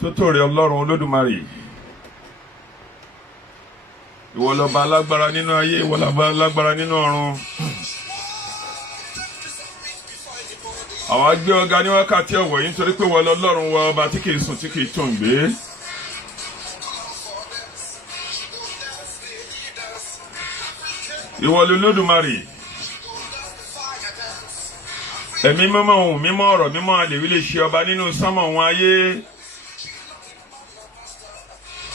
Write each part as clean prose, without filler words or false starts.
Tótó rẹ Ọlọ́run Olódùmarè, ìwọ lọba alágbára nínú ayé, ìwọ lọba alágbára nínú ọ̀run. Àwa gbé ọ̀gá ní wákàtí ọ̀wọ̀ yìí nítorí pé ìwọ l'Ọlọ́run wa, ọba tí kìí sùn tí kìí tún gbé. Ìwọ l'Olódùmarè, ẹ̀mí mímọ́, ohùn mímọ́, ọ̀rọ̀ mímọ́, àlèwí lè ṣe ọba nínú sánmọ̀ wọn ayé.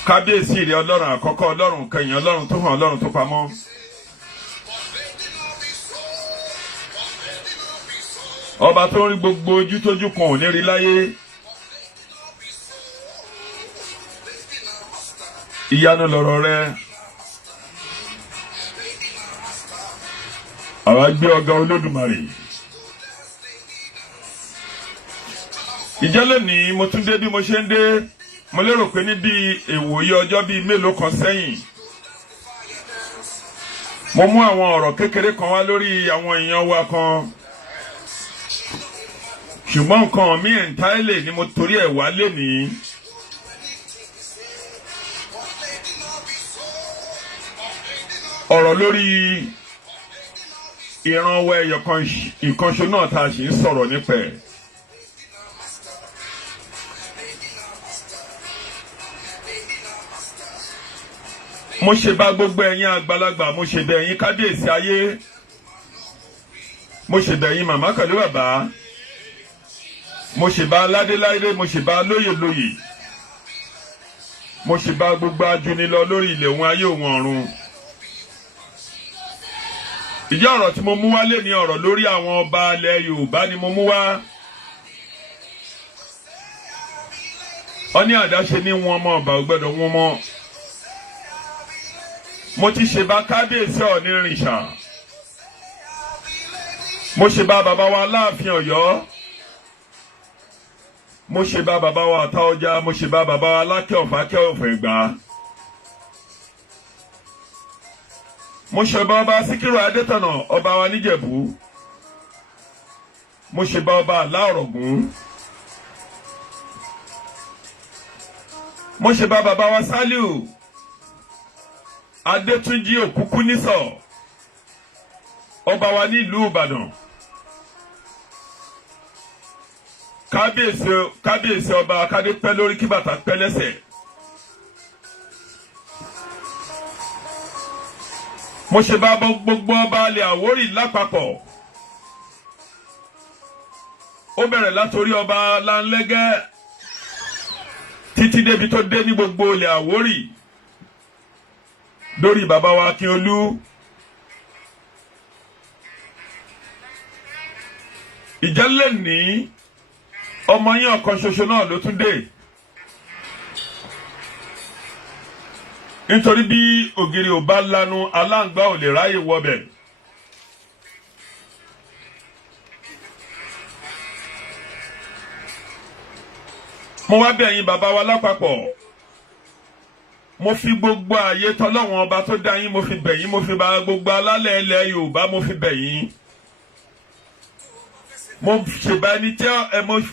Kábíyèsí rẹ Ọlọ́run àkọ́kọ́, Ọlọ́run kẹyìn, Ọlọ́run tó hàn, Ọlọ́run tó pamọ́. Ọba tó ń rí gbogbo ojú tójú kan ò ní rí láyé. Ìyanu lọ̀rọ̀ rẹ. Àwa gbé ọ̀gá Olódùmarè. Ìjẹ́ lónìí mo tún dé bí mo ṣe ń dé. Mo lérò pé ní bí ìwòye ọjọ́ bíi mélòó kan sẹ́yìn, mo mú àwọn ọ̀rọ̀ kékeré kan wá lórí àwọn èèyàn wa kan, ṣùgbọ́n nǹkan mi entirely ni mo torí ẹ̀ wá lénìí. Ọ̀rọ̀ lórí ìrànwọ́ ẹyọ kan ìkanṣo náà tá a sì ń sọ̀rọ̀ nípa ẹ̀. Mo ṣe bá gbogbo ẹ̀yin àgbàlagbà, mo ṣe bẹ̀ ẹ̀yin kábíyèsí ayé, mo ṣe bẹ̀ ẹ̀yin màmá pẹ̀lú bàbá, mo ṣe bá aládéláyé, mo ṣe bá lóyè lóyè, mo ṣe bá gbogbo ajúnilọ lórí ilẹ̀ òun ayé òun ọ̀run. Ìjẹ́ ọ̀rọ̀ tí mo mú wá lé ní ọ̀rọ̀ lórí àwọn ọba ilẹ̀ Yorùbá ni mo mú wá. Ó ní àdáṣe ní wọn ọmọ ọba ò gbọ́dọ̀ wọn mọ́. Mo ti ṣe bá kábíyèsí Ọ̀nìrìnṣà, mo ṣe bá bàbá wa Aláàfin Ọ̀yọ́, mo ṣe bá bàbá wa Àtaọ̀jà, mo ṣe bá bàbá wa Alákẹ́ Ọ̀fà Ẹ̀gbá, mo ṣe bá ọba Síkírù Adétọ̀nà ọba wa níjẹ̀bú, mo ṣe bá ọba Àlá Ọ̀rọ̀gún, mo ṣe bá bàbá wa Sálíù Adétúnjí Òkúkúnísọ̀ ọba wa ní ìlú Ìbàdàn, kábíyèsí ọba akádé pẹ́ lórí kí bàtà pẹ́ lẹ́sẹ̀. Mo ṣe bá gbogbo ọba ilẹ̀ Àwórì lápapọ̀. Ó bẹ̀rẹ̀ látorí ọba Láńlẹ́gẹ́ títí débi tó dé ní gbogbo ilẹ̀ Àwórì, lórí bàbá wa Akínolú. Ìjẹ́lẹ̀ ní ọmọ yín ọ̀kan ṣoṣo náà ló tún dé. Nítorí bí ògiri ò bá lanu, aláǹgbá ò lè ráyè wọbẹ̀. mo wá bẹ̀ yín bàbá wa lápapọ̀, mo fi gbogbo ààyè tọ́lọ́wọ́n ọba tó dá yín mo fi bẹ̀ yín, mo fi bá gbogbo alálẹ̀ ilẹ̀ Yorùbá mo fi bẹ̀ yín. Mo ṣèbà ẹni tí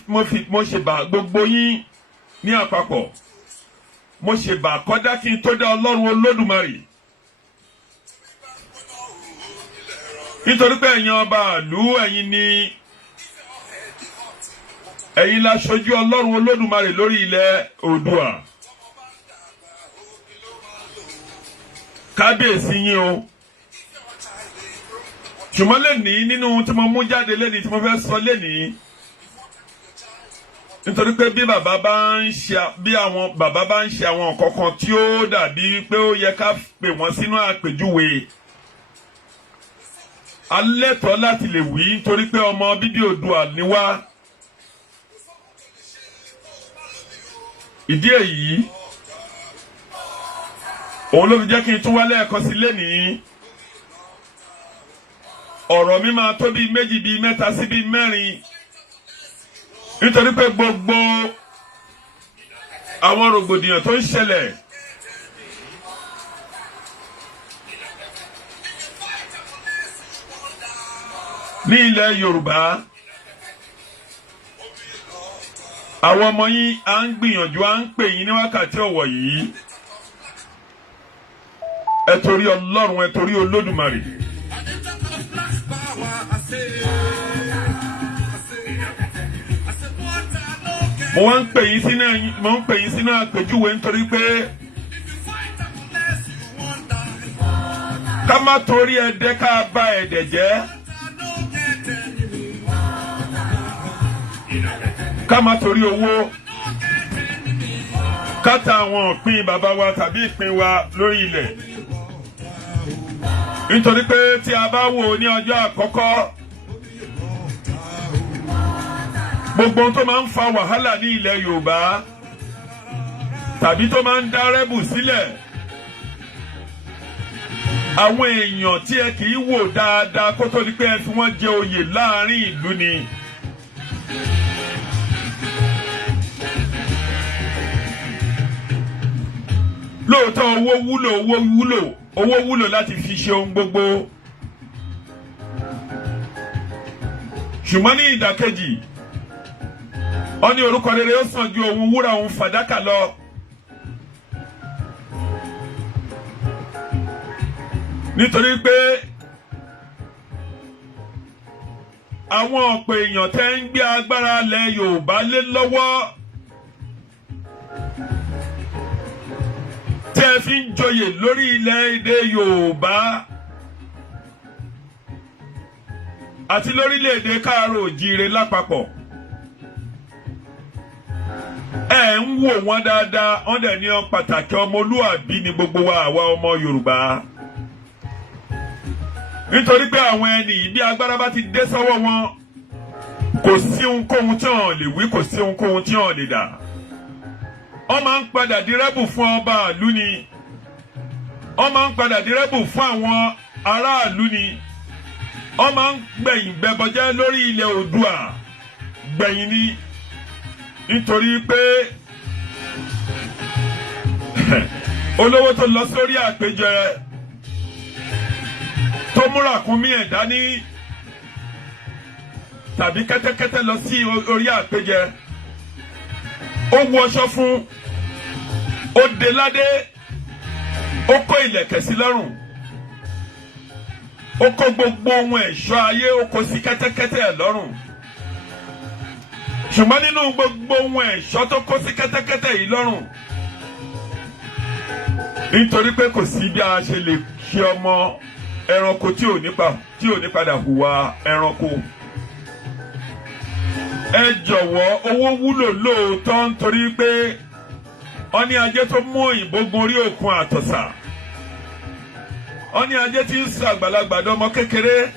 mo ṣèbà gbogbo yín ní àpapọ̀, mo ṣèbà kọ́dá kí n tó dá Ọlọ́run Olódùmarè. Nítorí pé ẹ̀yin ọba ìlú, ẹ̀yin la ṣojú Ọlọ́run Olódùmarè lórí ilẹ̀ Oòduà. Kábíyèsí yín o. Ṣùgbọ́n lẹ́nìí nínú tí mo mú jáde lẹ́nìí tí mo fẹ́ sọ lẹ́nìí, nítorí pé bí bàbá bá ń ṣe àwọn nǹkan kan tí ó dàbí pé ó yẹ ká pè wọ́n sínú àpèjúwe, alẹ́tọ̀ọ́ láti lè wí nítorí pé ọmọ bíbí Oòduà ni wá. Ìdí èyí òun ló fi jẹ́ kí n tún wá lẹ́ẹ̀kan sí lẹ́nìí. Ọ̀rọ̀ mi máa tó bíi méjì bíi mẹ́ta sí bíi mẹ́rin, nítorí pé gbogbo àwọn rògbòdìyàn tó ń ṣẹlẹ̀ ní ilẹ̀ Yorùbá, àwọn ọmọ yín à ń gbìyànjú, à ń pè yín ní wákàtí ọ̀wọ̀ yìí. Ẹ torí Ọlọ́run, ẹ torí Olódùmarè. Mo wá ń pè yín sínú àpèjúwe nítorí pé ká má torí ẹ̀dẹ̀ ká bà ẹ̀dẹ̀ jẹ́, ká má torí owó ká ta àwọn ìpín bàbá wa tàbí ìpín wa lórí ilẹ̀. Nítorí pé tí a bá wò ní ọjọ́ àkọ́kọ́, gbogbo ohun tó máa ń fa wàhálà ní ilẹ̀ Yorùbá tàbí tó máa ń dá rẹ́bù sílẹ̀, àwọn èèyàn tí ẹ kì í wò dáadáa kó tó di pé ẹ fi wọ́n jẹ oyè láàrin ìlú ni. Lóòótọ́ owó wúlò láti fi ṣe ohun gbogbo, ṣùgbọ́n ní ìdàkejì ó ní orúkọ rere ó sàn ju ohun wúrà ohun fàdákà lọ. Nítorí pé àwọn ọ̀pọ̀ èèyàn tẹ́ ń gbé agbára ilẹ̀ Yorùbá lé lọ́wọ́, tẹ́ fi ń joyè lórí ilẹ̀-èdè Yorùbá àti lórílẹ̀-èdè Káàárọ̀ Oòjíire lápapọ̀. Ẹ ń wò wọ́n dáadáa, wọ́n dẹ̀ ní ọ pàtàkì ọmọlúàbí ni gbogbo wa àwa ọmọ Yorùbá. Nítorí pé àwọn ẹni yìí bí agbára bá ti dé sọ́wọ́ wọn, kò sí ohunkóhun tí wọ́n lè wí, kò sí ohunkóhun tí wọ́n lè dà. Wọ́n máa ń padà di rẹ́bù fún ọba ìlú ni, wọ́n máa ń padà di rẹ́bù fún àwọn aráàlú ni, wọ́n máa ń gbẹ̀yìn gbẹbọjẹ́ lórí ilẹ̀ Oòduà gbẹ̀yìn ni. Nítorí pé olówó tó lọ sórí àpèjẹ tó mú ràkúnmí ẹ̀ dání tàbí kẹ́tẹ́kẹ́tẹ́ lọ sí orí àpèjẹ, ó wọṣọ fún, ó dé ládé, ó kó ìlẹ̀kẹ̀ sí lọ́rùn, ó kó gbogbo ohun ẹ̀ṣọ́ ayé, ó kó sí kẹ́tẹ́kẹ́tẹ́ ẹ̀ lọ́rùn. Ṣùgbọ́n nínú gbogbo ohun ẹ̀ṣọ́ tó kó sí kẹ́tẹ́kẹ́tẹ́ yìí lọ́rùn, nítorí pé kò sí bí a ṣe lè ṣe ọmọ ẹranko tí ò ní padà hùwà ẹranko. Ẹ jọ̀wọ́, owó wúlò lóòótọ́ nítorí pé ó ní ajé tó mú òyìnbó gun orí òkun àtọ̀sà, ó ní ajé tí ń sọ àgbàlagbà dọmọ kékeré.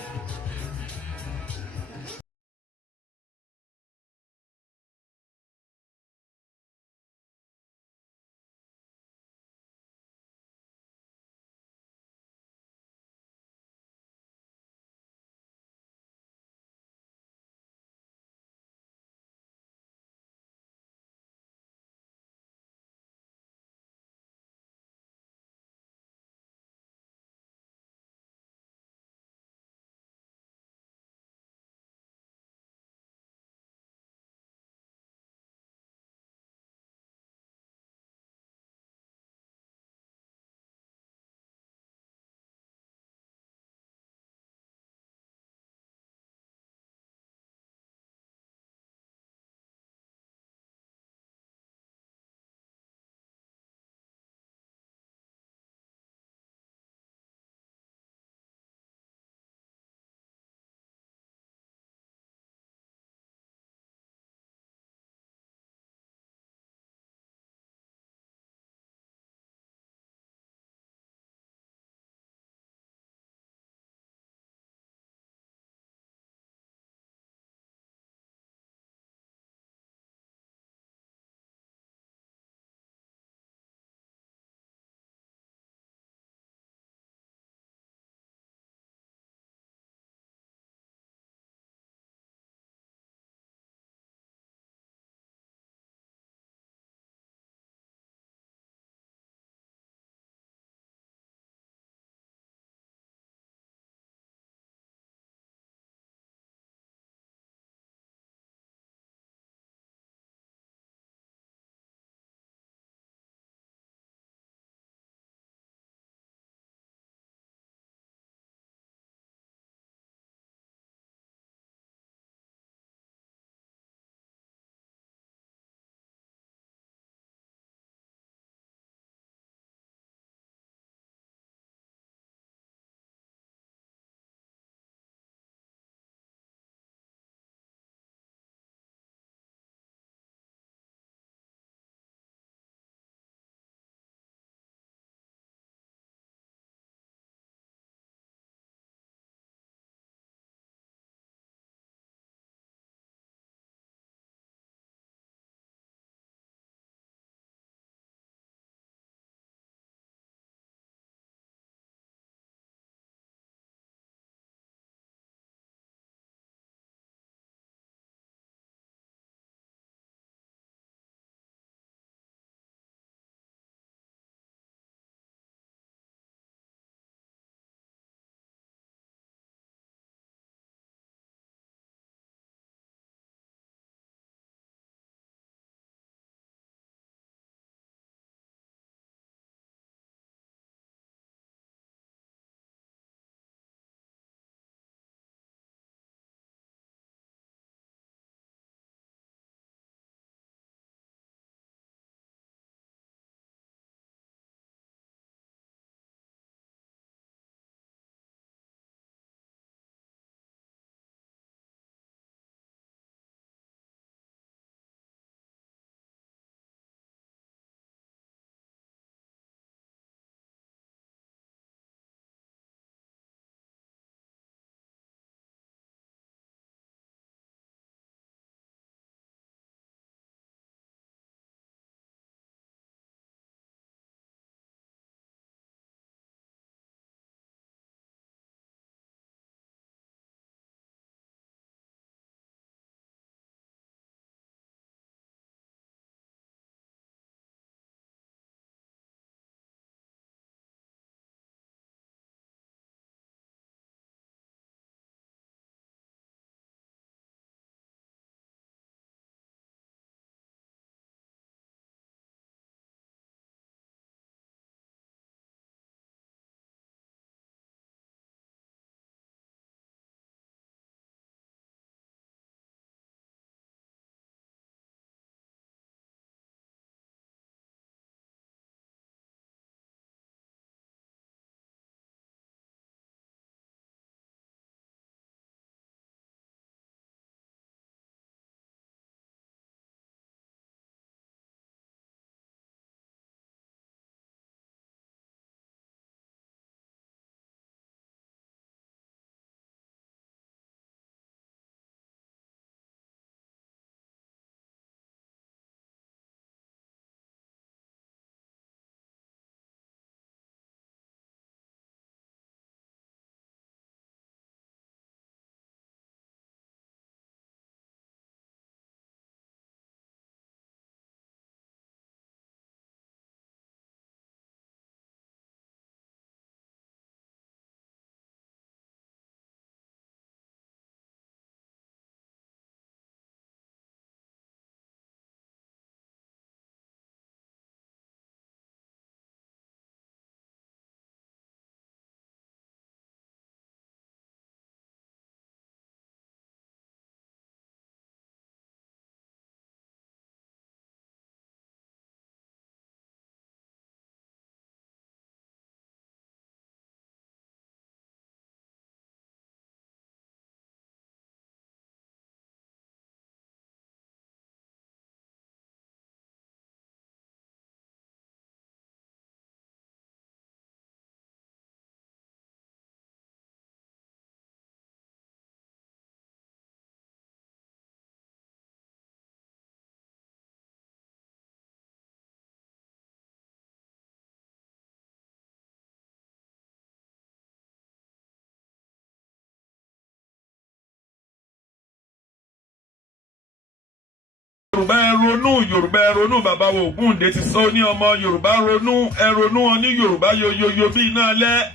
Yorùbá ẹ ronú bàbá wo Ògúndé ti sọ ní ọmọ Yorùbá ẹ ronú ọ ní Yorùbá yoyoyo bí iná alẹ́.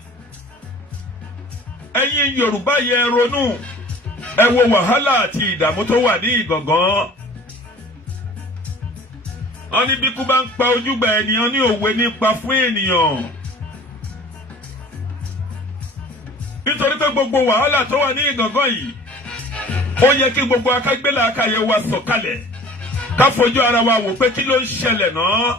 Ẹ̀yin Yorùbá yẹ ronú ẹ wo wàhálà àti ìdààmú tó wà ní Ìgàngán. Wọ́n ní bí kú bá ń pa ojúgbà ènìyàn ní òwe nípa fún ènìyàn. Nítorí pé gbogbo wàhálà tó wà ní Ìgàngán yìí ó yẹ kí gbogbo akágbélé akáyẹ wa sọ̀kalẹ̀ ká fojú ara wa wò pé kí ló ń ṣẹlẹ̀ náà.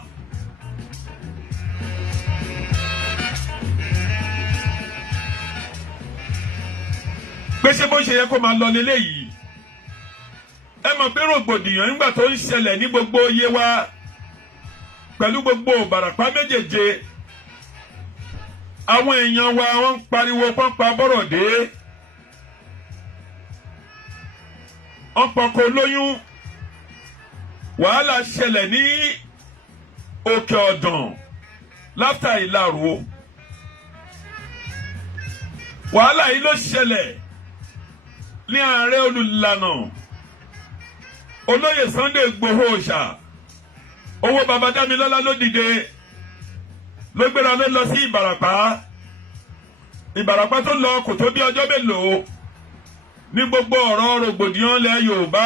Pé ṣé bó ṣe yẹ kó máa lọ leléyìí. Ẹ mọ̀ pé rògbòdìyàn nígbà tó ń ṣẹlẹ̀ ní gbogbo iye wa pẹ̀lú gbogbo Ìbàràpá méjèèje. Àwọn èèyàn wa wọ́n ń pariwo pọ́npa Bọ́rọ̀dé. Wọ́n pọkọ lóyún. Wàhálà ṣẹlẹ̀ ní Òkè Ọ̀dàn láfta Ìlaró. Wàhálà yìí ló ṣẹlẹ̀ ní ààrẹ olùlànà Olóyè Sunday Igboho Òòṣà. Owó baba Dámilọ́lá ló dìde ló gbéra ló lọ sí Ìbàràpá tó lọ kò tó bí ọjọ́ mélòó ní gbogbo ọ̀rọ̀ rògbòdìyàn ilẹ̀ Yorùbá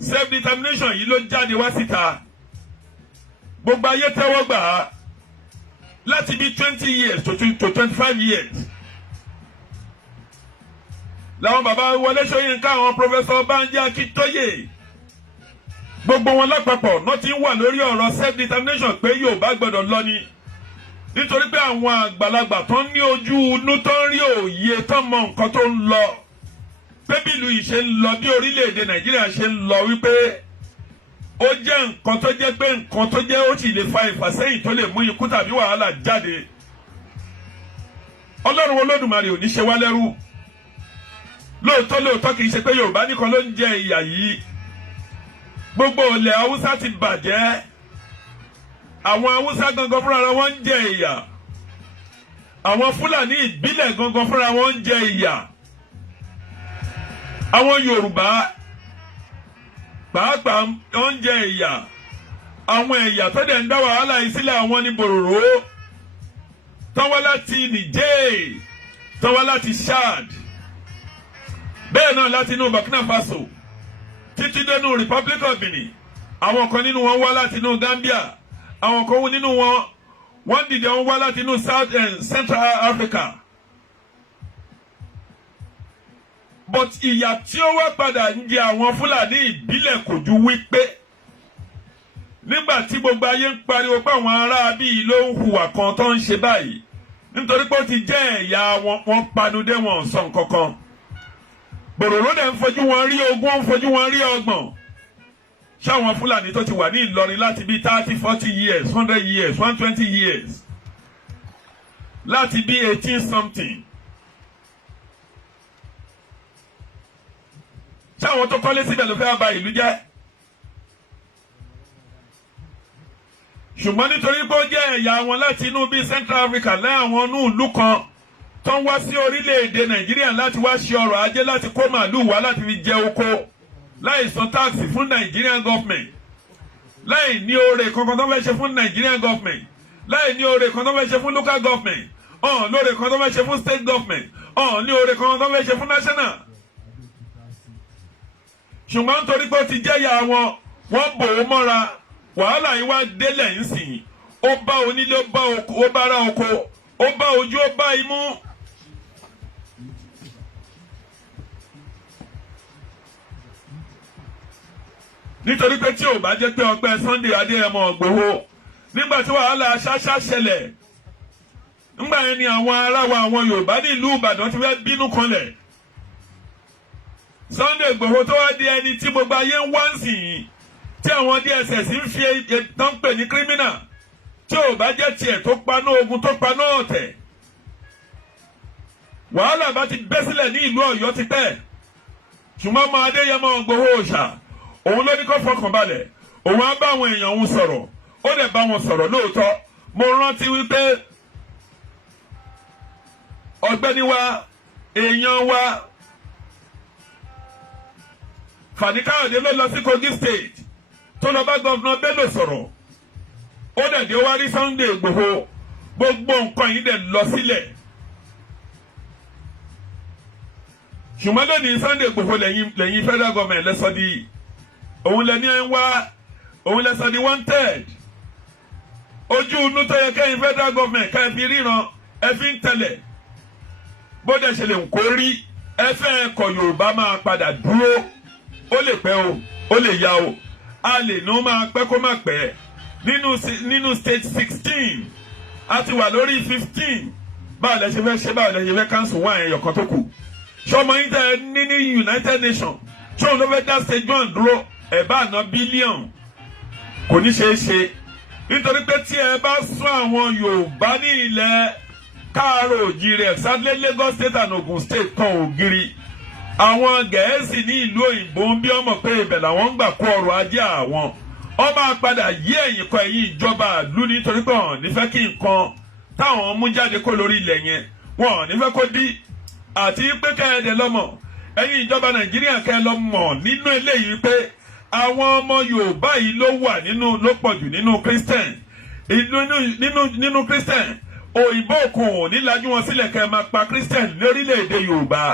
self determination yìí ló jáde wá síta. Gbogbo ayé tẹ́wọ́ gbà á láti bí 20 years to 25 years. Làwọn bàbá Wọlé Ṣóyínká àwọn Professor Banji Akíntóyè gbogbo wọn lápapọ̀ náà ti ń wà lórí ọ̀rọ̀ self determination pé Yorùbá gbọ́dọ̀ lọ ni. Nítorí pé àwọn àgbàlagbà tó ń ní ojú inú tó ń rí òye tó mọ nǹkan tó ń lọ. Pé bí ìlú yìí ṣe ń lọ bí orílẹ̀-èdè Nàìjíríà ṣe ń lọ wípé ó jẹ́ nǹkan tó jẹ́ pé nǹkan tó jẹ́ ó sì lè fa ìfàsẹ́yìn tó lè mú ikú tàbí wàhálà jáde. Ọlọ́run Olódùmarè ò ní ṣe wá lẹ́rú. Lóòótọ́ kì í ṣe pé Yorùbá nìkan ló ń jẹ ìyà yìí. Gbogbo ilẹ̀ Haúsá ti bàjẹ́. Àwọn Haúsá gangan fúnra wọn ń jẹ ìyà. Àwọn Fúlàní ìbílẹ̀ gangan fúnra wọn ń jẹ ìyà. Àwọn Yorùbá pàápàá ń jẹ ìyà. Àwọn ẹ̀yà tó dẹ̀ ń dá wàhálà yìí sílẹ̀ àwọn ní Bòròró. Tán wá láti Niger. Tán wá láti Chad. Bẹ́ẹ̀ náà láti inú Burkina Faso títí dénú Republic of Benin. Àwọn kan nínú wọn wá láti inú Gambia. Àwọn kan nínú wọn wọ́n dìde wọn wá láti inú South and Central Africa. But ìyà tí ó wá padà ń jẹ àwọn Fúlàní ìbílẹ̀ kò ju wípé nígbà tí gbogbo ayé ń pariwo pé àwọn ará bíi ló ń hùwà kan tó ń ṣe báyìí nítorí pé ó ti jẹ́ ẹ̀yà wọn panudé wọn sọ nǹkan kan. Bòròró dẹ̀ ń fojú wọn rí ogún ń fojú wọn rí ọgbọ̀n. Ṣáwọn Fúlàní tó ti wà ní Ìlọrin láti bí 30, 40 years, 100 years, 120 years, láti bí 18 something. Ṣáwọn tó kọ́lé síbẹ̀ ló fẹ́ bà ìlú jẹ́. Ṣùgbọ́n nítorí pé ó jẹ́ ẹ̀yà wọn láti inú bí Central Africa láwọn inú ìlú kan tó ń wá sí orílẹ̀-èdè Nàìjíríà láti wá ṣe ọrọ̀ ajé láti kó màálù wá láti fi jẹ oko láì san táàsì fún Nigerian government, láì ní oore kankan tó fẹ́ ṣe fún Nigerian government, láì ní oore kan tó fẹ́ ṣe fún local government, lóore kan tó fẹ́ ṣe fún state government, ní oore kan tó fẹ́ ṣe fún national. Ṣùgbọ́n nítorí pé ó ti jẹ́yà wọn, wọ́n bò ó mọ́ra, wàhálà yìí wá délẹ̀ ń sìn. Ó bá onílé, ó bá ara oko, ó bá ojú, ó bá imú. Nítorí pé tí ò bá jẹ́ pé ọpẹ́ Sunday Adéyẹmọ Ìgbòho nígbà tí wàhálà ṣáṣá ṣẹlẹ̀, nígbà yẹn ni àwọn ará wa àwọn Yorùbá ní ìlú Ìbàdàn ti fẹ́ bínú kanlẹ̀. Sunday Ìgbòho tó wá di ẹni tí gbogbo ayé ń wá ń sìn, tí àwọn DSS ń fi tán pè ní kírímínà, tí ò bá jẹ́ tiẹ̀ tó paná ogun tó paná ọ̀tẹ̀. Wàhálà bá ti bẹ́ sílẹ̀ ní ìlú Ọ̀yọ́ ti pẹ́. Ṣùgbọ́n ọmọ Adéyẹmọ Ìgbòho Òòṣà òun ló ní kó fọkàn balẹ̀, òun á bá àwọn èèyàn òun sọ̀rọ̀, ó dẹ̀ bá wọn sọ̀rọ̀ lóòótọ́. Mo rántí wípé ọ̀gbẹ́ni wa, èèyàn wa, Fani Káyọ̀dé ló lọ sí Kogi State tó lọ bá gọ́vnà Bello sọ̀rọ̀ ó dẹ̀ dé wá rí Sunday Igboho gbogbo nǹkan yìí dẹ̀ lọ sílẹ̀ ṣùgbọ́n lónìí Sunday Igboho lẹ́yìn federal government lẹ́sọ̀ di òun lẹ́ni ẹ̀ ń wá òun lẹ́sọ̀ di 1/3 ojú inú tó yẹ kẹ́yìn federal government kẹ́yìn fi ríran ẹ fi ń tẹ̀lẹ̀ bó dẹ̀ ṣe lè ń kó rí ẹ fẹ́ ẹ̀kọ́ Yorùbá máa padà dúró ó lè pẹ́ o ó lè yá o a lè ní ó máa pẹ́ kó má pẹ́ nínú stage 16 a ti wà lórí 15 báwo lẹ ṣe fẹ́ ṣe báwo lẹ ṣe fẹ́ cancel wọ́n ẹ̀yọ̀ kan tó kù ṣọmọ yín tẹ ní United Nations ṣóun ló fẹ́ dá stage 1 dúró ẹ̀ bá ná bílíọ̀nù kò ní ṣeé ṣe nítorí pé tí ẹ bá sún àwọn Yorùbá ní ilẹ̀ káàárọ̀ òjìrè sadlé Lagos State and Ogun State kan ògiri àwọn Gẹ̀ẹ́sì ní ìlú òyìnbó ń bí ọmọ pé ibẹ̀ làwọn ń gbà kó ọrọ̀ ajé àwọn ọmọ àpadà yí ẹ̀yìn kọ ẹ̀yìn ìjọba ìlú nítorí pé wọn nífẹ̀ẹ́ kí nǹkan táwọn mú jáde kó lórí ilẹ̀ yẹn wọn nífẹ̀ẹ́ kó dí àti pé kẹ́ẹ̀dẹ̀ lọ́mọ ẹ̀yìn ìjọba Nàìjíríà kẹ́ẹ̀ lọ́mọ nínú eléyìí pé àwọn ọmọ Yorùbá yìí ló wà ló pọ̀jù nínú Christian nínú Christian òyìnbó kò ní lajú wọn sílẹ̀ kẹ́ẹ̀ máa pa Christian lórílẹ̀‐èdè Yorùbá.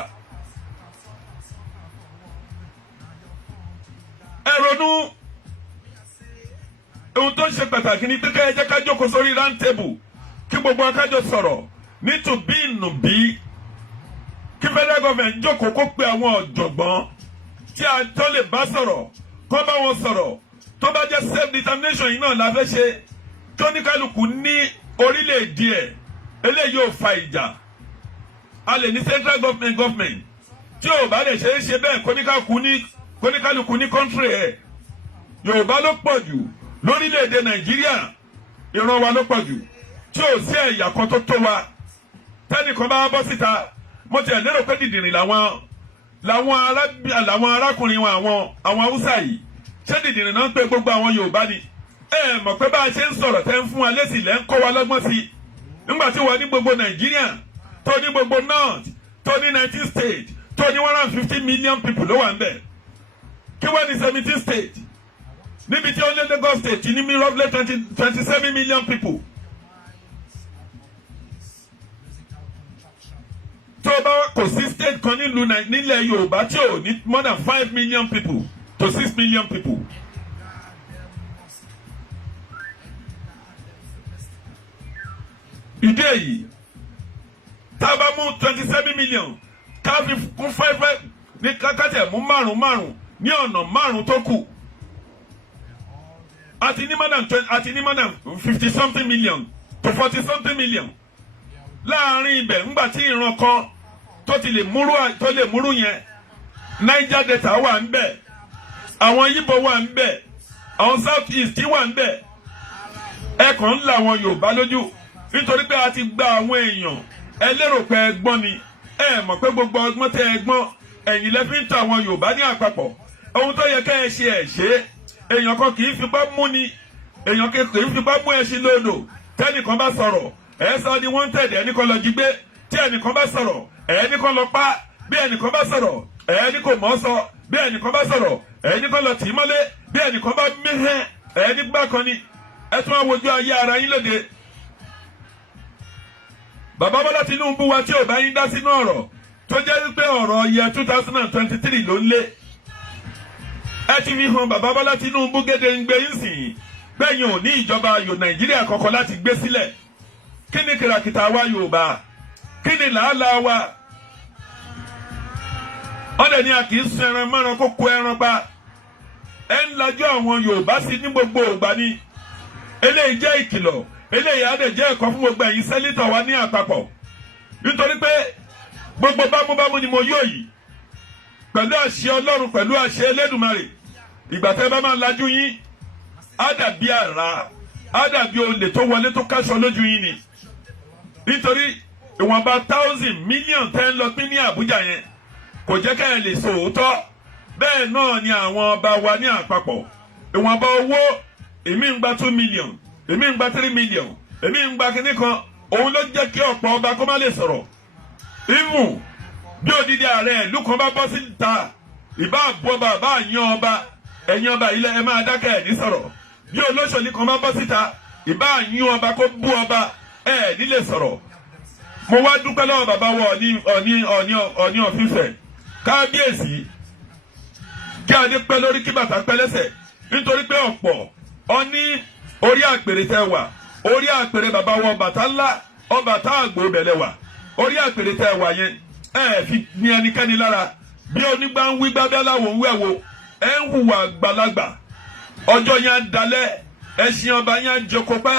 ẹ ronú ohun tó ń ṣe pàtàkì ní pé ẹ jẹ́ ká jókòó sórí round table kí gbogbo akájọ sọ̀rọ̀ nítòbí ìnùbí kí federal government jókòó kó pe àwọn ọ̀jọ̀gbọ́n tí a tó lè bá sọ̀rọ̀ kó bá wọn sọ̀rọ̀ tó bá jẹ́ self determination yìí náà la fẹ́ ṣe tó ní kálukú ní orílẹ̀-èdè ẹ̀ eléyìí ò fa ìjà a lè ní central government tí ò bá lè ṣe é ṣe bẹ́ẹ̀ kóníkálukú ní country ẹ̀ Yorùbá ló pọ̀ jù lórílẹ̀-èdè Nàìjíríà ìran wa ló pọ̀ jù tí ò sí ẹ̀yà kan tó tó wa tẹ́nìkan bá bọ́ síta mo ti ẹ̀ lérò pé dìdìrìn làwọn arákùnrin wọn àwọn Haúsá yìí ṣé dìdìrìn náà ń pe gbogbo àwọn Yorùbá ni ẹ mọ̀ pé bá a ṣe ń sọ̀rọ̀ tẹ́ ń fún wa lésì lẹ́ ń kọ́ wa lọ́gbọ́n sí i nígbà tí wọ́n ní gbogbo Nàìjíríà tó ní gbogbo North tó ní 19 states tó ní 150 million people ló wà ń bẹ̀ kí wọ́n ní 17 states níbi tí ó lé Lagos State ní mi roughly 27 million people. tó bá kò sí state kan nílẹ̀ Yorùbá tí ò ní more than 5 million people to 6 million people. ìdí èyí tá a bá mú 27 million ká fi kún 5 ní kákàtẹ̀ mú márùn ní ọ̀nà márùn tó kù àti ní more than 50 something million to 40 something million láàrin ibẹ̀ ńgbà tí ìran kan tó lè múrú yẹn Niger Delta wà ń bẹ̀ àwọn Yíbò wà ń bẹ̀ àwọn South East wà ń bẹ̀ ẹ̀kan ńlá àwọn Yorùbá lójú nítorí pé a ti gba àwọn èèyàn ẹ lérò pé ẹgbọ́n ni ẹ mọ̀ pé gbogbo ọgbọ́n tẹ ẹgbọ́n ẹ̀yìn lẹ́fí ń tọ́ àwọn Yorùbá ní àpapọ̀ ohun tó yẹ kẹ́ ẹ ṣe ẹ̀ ṣe èèyàn kan kì í fipá mú ni èèyàn kì í fipá mú ẹṣin lódò tẹ́nìkan bá sọ̀rọ̀ ẹ̀ sọ ni wọ́n ń tẹ̀lé ẹnìkan lọ jí gbé tí ẹnìkan bá sọ̀rọ̀ ẹnìkan lọ pa bí ẹnìkan bá sọ̀rọ̀ ẹnì kò mọ̀ sọ bí ẹnìkan bá sọ̀rọ̀ ẹnìkan lọ tì í mọ́lé bí ẹnìkan bá mẹ́hẹ́ ẹnì gbá kan ni ẹ tún wá wojú ayé ara yín lóde. Bàbá Bọ́lá Tinubu wa tí ò bá yín dá sínú ọ̀rọ̀ tó jẹ́ pé ọ̀rọ̀ yẹ 2023 ló ń lé ẹ ti fi hàn bàbá Bọ́lá Tinubu gédé ń gbé yín sìn gbẹ̀yìn ò ní ìjọba Nàìjíríà kọ̀ọ̀kan láti gbé sílẹ̀ kí ni kìràkìtà wa Yorùbá kí ni làálàá wa ọ̀dẹ̀ ni a kì í sun ẹran mọ́ran kó kó ẹran pa ẹ ń lajú àwọn Yorùbá sí ní gbogbo ògbà ni eléyìí jẹ́ ìkìlọ̀ eléyìí á dẹ̀ jẹ́ ẹ̀kọ́ fún gbogbo ẹ̀yin sẹ́lítọ̀ wa ní àpapọ̀ nítorí pé gbogbo bámúbámú ni mo yóò yìí pẹ̀lú àṣẹ Ọlọ́run pẹ̀lú àṣẹ Elédùmarè ìgbà tẹ́ bá máa lajú yín á dàbí àrá á dàbí olè tó wọlé tó káṣọ lójú yín ni nítorí ìwọ̀nba 1,000 million tẹ́ ń lọ pín ní Àbújá yẹn kò jẹ́ ká ẹ lè sọ òótọ́ bẹ́ẹ̀ náà ni àwọn ọba wa ní àpapọ̀ ìwọ̀nba owó èmi ń gba 2 million èmi ń gba 3 million èmi ń gba kíní kan òun ló jẹ́ kí ọ̀pọ̀ ọba kó má lè sọ̀rọ̀ even bí odidi ààrẹ ìlú kan bá bọ́ síta ìbá àbú ọba àbá àyàn ọba ẹ̀yin ọba ilẹ̀ ẹ máa dákẹ́ ẹ̀ ní sọ̀rọ̀ bí olóṣèlú kan bá bọ́ síta ìbá àyàn ọba kó bú ọba ẹ̀ nílé sọ̀rọ̀. mo wá dúpẹ́ lọ́wọ́ bàbá wọ Ọọ̀ni of Ifẹ̀ kábíyèsí kí adé pẹ́ lórí kí bàtà pẹ́ lẹ́sẹ̀ nítorí pé ọ̀pọ̀ ọní orí àpèrè tẹ wà orí àpèrè bàbá wọ Ọbàtálá àgbò bẹ̀lẹ̀ wà orí àpèrè tẹ wà yẹn ẹ fi ní ẹnikẹ́ni lára bí onígbà ń wí gbábẹ́ aláwọ̀ ń wẹ̀wò ẹ ń hùwà gbalagbà ọjọ́ yẹn dalẹ̀ ẹṣin ọba yẹn jókòó pẹ́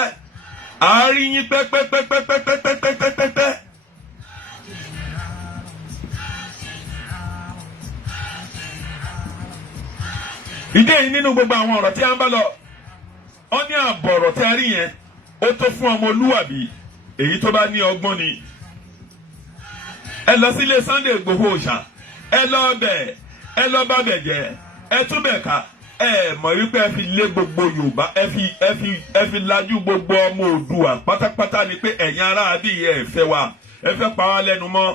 àárín yín pẹ́pẹ́pẹ́pẹ́pẹ́pẹ́pẹ́pẹ́. ìdí èyí nínú gbogbo àwọn ọ̀rọ̀ tí a ń bá lọ ọ ní àbọ̀rọ̀ tẹ́ rí yẹn ó tó fún ọmọlúwàbí èyí tó bá ní ọgbọ́n ni. ẹ lọ sílé Sunday Igboho Òòṣà ẹ lọ bẹ̀ ẹ lọ bá bẹ̀ jẹ́ ẹ tún bẹ̀ ká ẹ mọ̀ wípé ẹ fi lé gbogbo Yorùbá ẹ fi lajú gbogbo ọmọ Oòduà pátápátá ni pé ẹ̀yin ará àbí ẹ fẹ́ wa ẹ fẹ́ pa wá lẹ́nu mọ́.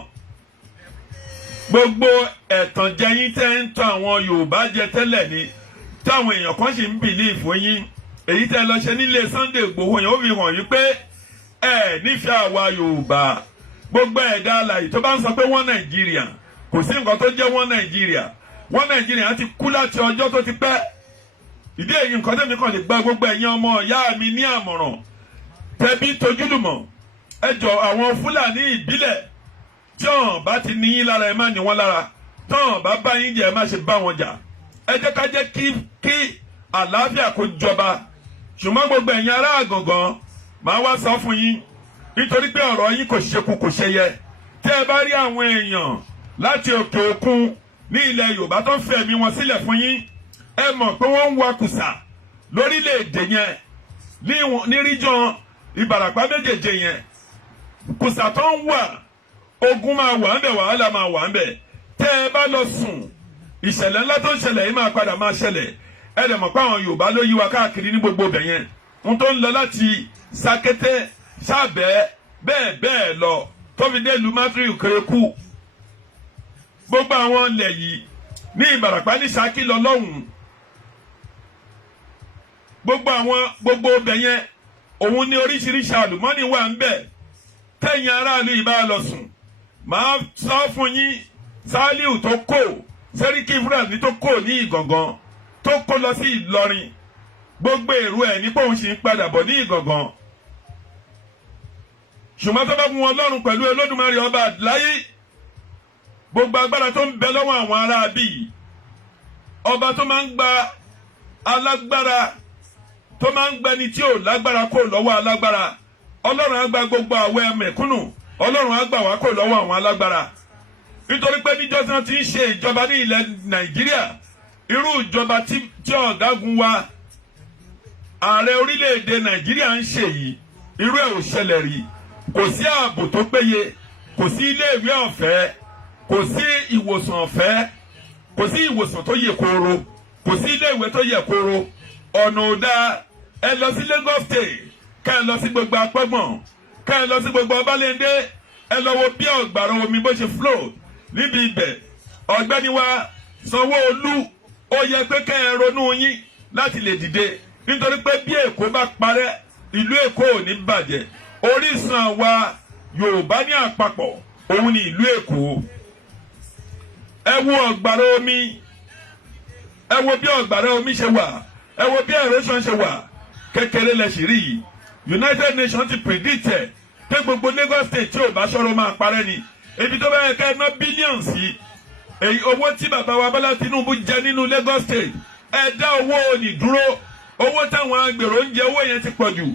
gbogbo ẹ̀tàn jẹyìn tẹ́ ń tọ́ àwọn Yorùbá jẹ tẹ́lẹ̀ ni táwọn èèyàn kan sì ń bìlíìfù yín èyí tẹ́ lọ ṣe nílé Sunday Igboho yẹn ó fi hàn yín pé ẹ nífẹ̀ẹ́ àwa Yorùbá. gbogbo ẹ̀dá alàyè tó bá ń sọ pé wọ́n Nàìjíríà kò sí nǹkan tó jẹ́ wọ́n Nàìjíríà ti kú láti ọjọ́ tó ti pẹ́. ìdí èyí nǹkan tẹ́mi kàn lè gba gbogbo ẹ̀yin ọmọ ìyá mi ní àmọ̀ràn tẹbí tojúlùmọ̀ ẹ jọ àwọn Fúlàní ìbílẹ̀ tí ọ̀n bá ti ní yín lára ẹ má ní wọn lára tọ́n bá bá yín jẹ ẹ má ṣe bá wọn jà ẹ jẹ́ ká jẹ́ kí àlàáfíà kó jọba. ṣùgbọ́n gbogbo ẹ̀yin ará Àgàngán màá wá sọ fún yín nítorí pé ọ̀rọ̀ yín kò ṣekú kò ṣeyẹ tẹ́ ẹ bá rí àwọn èèyàn láti òkè òkun ní ilẹ̀ Yorùbá tó ń fẹ̀mí wọn sílẹ̀ fún yín ẹ mọ̀ pé wọ́n ń wakùsà lórílẹ̀‐èdè yẹn ní ríjọ́n Ìbàràpá méjèèjì yẹn kùsà tó ń wà ogun máa wà ń bẹ̀ wàhálà máa wà ń bẹ̀ tẹ́ ẹ bá lọ sùn ìṣẹ̀lẹ̀ ńlá tó ń ṣẹlẹ̀ yìí máa padà máa ṣẹlẹ̀ ẹ dẹ̀ mọ̀ pé àwọn Yorùbá ló yí wa káàkiri ní gbogbo bẹ̀ yẹn ń tó ń lọ láti Sakété Sábẹ́ bẹ́ẹ̀ lọ tó fi dé ìlú Mátírì Kérékù gbogbo àwọn ilẹ̀ yìí ní Ìbàràpá ní Ṣakí lọ lọ́hùn gbogbo ọbẹ̀ yẹn òun ní oríṣiríṣi àlùmọ́nì wà ń bẹ̀ tẹ̀yìn aráàlú yìí bá lọ sùn màá sọ fún yín Sàlíù tó kò Sẹ́ríkì Fúlàní tó kò ní Ìgàngán tó kó lọ sí Ìlọrin gbogbo èrò ẹ̀ ní pòun sì ń padà bọ̀ ní Ìgàngán ṣùgbọ́n tó bá mú Ọlọ́run pẹ̀lú Olódùmarè ọba láyé gbogbo agbára tó ń bẹ lọ́wọ́ àwọn ará bíi ọba tó máa ń gba alágbára tó máa ń gbẹni tí ò lágbára kó lọ́wọ́ alágbára Ọlọ́run á gba gbogbo àwẹ̀ mẹ̀kúnnù Ọlọ́run á gbà wá kó lọ́wọ́ àwọn alágbára nítorí pé níjọ́ tí wọ́n ti ń ṣe ìjọba ní ilẹ̀ Nàìjíríà irú ìjọba tí ọ̀gágun wa ààrẹ orílẹ̀-èdè Nàìjíríà ń ṣe yìí irú ẹ̀ ò ṣẹlẹ̀ rí kò sí ààbò tó péye kò sí iléèwé ọ̀fẹ́ kò sí ìwòsàn ọ̀fẹ́ kò sí ìwòsàn tó yè kooro kò sí iléèwé tó yè kooro ọ̀nà òdà ẹ lọ sí Lagos State ká ẹ lọ sí gbogbo Apẹ́gbọ̀n ká ẹ lọ sí gbogbo Ọbalẹ́ndé ẹ lọ wo bí ọ̀gbàrá omi bó ṣe flow níbi ibẹ̀ ọ̀gbẹ́ni wa Sanwó-Olú ó yẹ pé ká ẹ ronú yín láti lè dìde nítorí pé bí Èkó bá parẹ́ ìlú Èkó ò ní bàjẹ́ orísun àwa Yorùbá ní àpapọ̀ òun ni ìlú Èkó. Ẹ wo ọ̀gbàrá omi ẹ wo bí ọ̀gbàrá omi ṣe wà ẹ wo bí erosion ṣe wà kékeré lẹ sì rí yìí United Nations ti predict ẹ pé gbogbo Lagos State tí ò bá ṣọ́rọ̀ máa parẹ́ ni ebi tó bá yẹ ká ẹ ná bílíọ̀nù sí èyí owó tí bàbá wa Bọ́lá Tinubu jẹ nínú Lagos State ẹ dá owó òní dúró owó táwọn agbèrò ń jẹ owó yẹn ti pọ̀ jù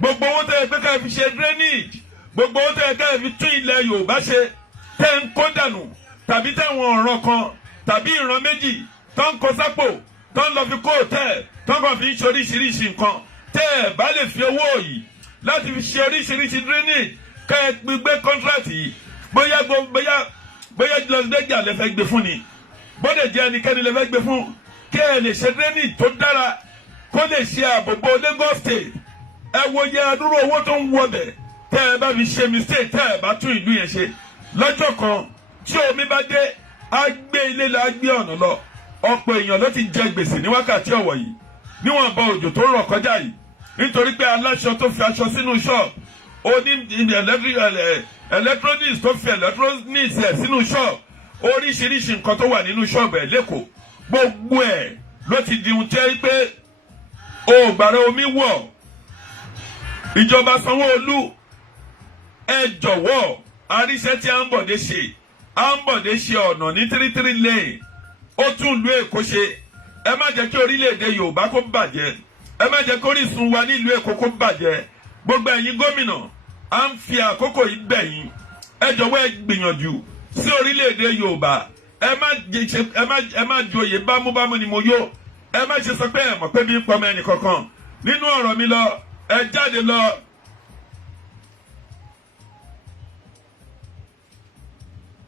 gbogbo owó tẹ́ ẹ pé ká ẹ fi ṣe drainage gbogbo owó tẹ́ ẹ ká ẹ fi tún ilẹ̀ Yorùbá ṣe tẹ́ ń kó dànù tàbí táwọn ọ̀ràn kan tàbí ìran méjì tó ń kó sápò tó ń lọ fi kó òtẹ́ẹ̀ tó ń kàn fi ń ṣe oríṣiríṣi nǹkan tẹ́ ẹ bá lè fi owó yìí láti fi ṣe oríṣiríṣi drainage ká ẹ gbé contract yìí bóyá lọ́sídẹ́gà lè fẹ́ gbé fún ni bóde jẹ́ ẹnikẹ́ni lè fẹ́ gbé fún kí ẹ lè ṣe drainage tó dára kó lè ṣe àbòbò Lagos State ẹ wo yẹ adúrú owó tó ń wọbẹ̀ tẹ́ ẹ bá fi ṣe mistake tẹ́ ẹ bá tún ìlú yẹn ṣe lọ́jọ́ kan tí omi bá dé á gbé ilé lọ á gbé ọ̀nà lọ ọ̀pọ̀ èèyàn ló ti jẹ gbèsè ní wákàtí ọ̀wọ̀ yìí níwọ̀n bọ òjò tó rọ̀ kọjá yìí nítorí pé aláṣọ tó fi aṣọ sínú ṣọ́ọ̀bù electronics tó fi electronics ẹ̀ sínú ṣọ́ọ̀bù oríṣiríṣi nǹkan tó wà nínú ṣọ́ọ̀bù ẹ̀ lẹ́kọ̀ọ́ gbogbo ẹ̀ ló ti di ohun tẹ́ pé ògbàrá omi wọ̀. Ìjọba Sanwó-Olú ẹ jọ̀wọ́ àríṣẹ́ tí Ambode ṣe ọ̀nà ní 33 lane ó tún ìlú Èkó ṣe. Ẹ má jẹ́ kí orílẹ̀-èdè Yorùbá kó bàjẹ́, ẹ má jẹ́ kí orísun wa nílùú Èkó kó bàjẹ́. Gbogbo ẹ̀yin gómìnà à ń fi àkókò yìí bẹ̀ yín, ẹ jọ̀wọ́ ẹ gbìyànjú sí orílẹ̀-èdè Yorùbá. Ẹ má joyè bámúbámú ni mo yó, ẹ má ṣe sọ pé ẹ mọ̀ pé bí ń pọmọ ẹnì kankan. Nínú ọ̀rọ̀ mi lọ ẹ jáde lọ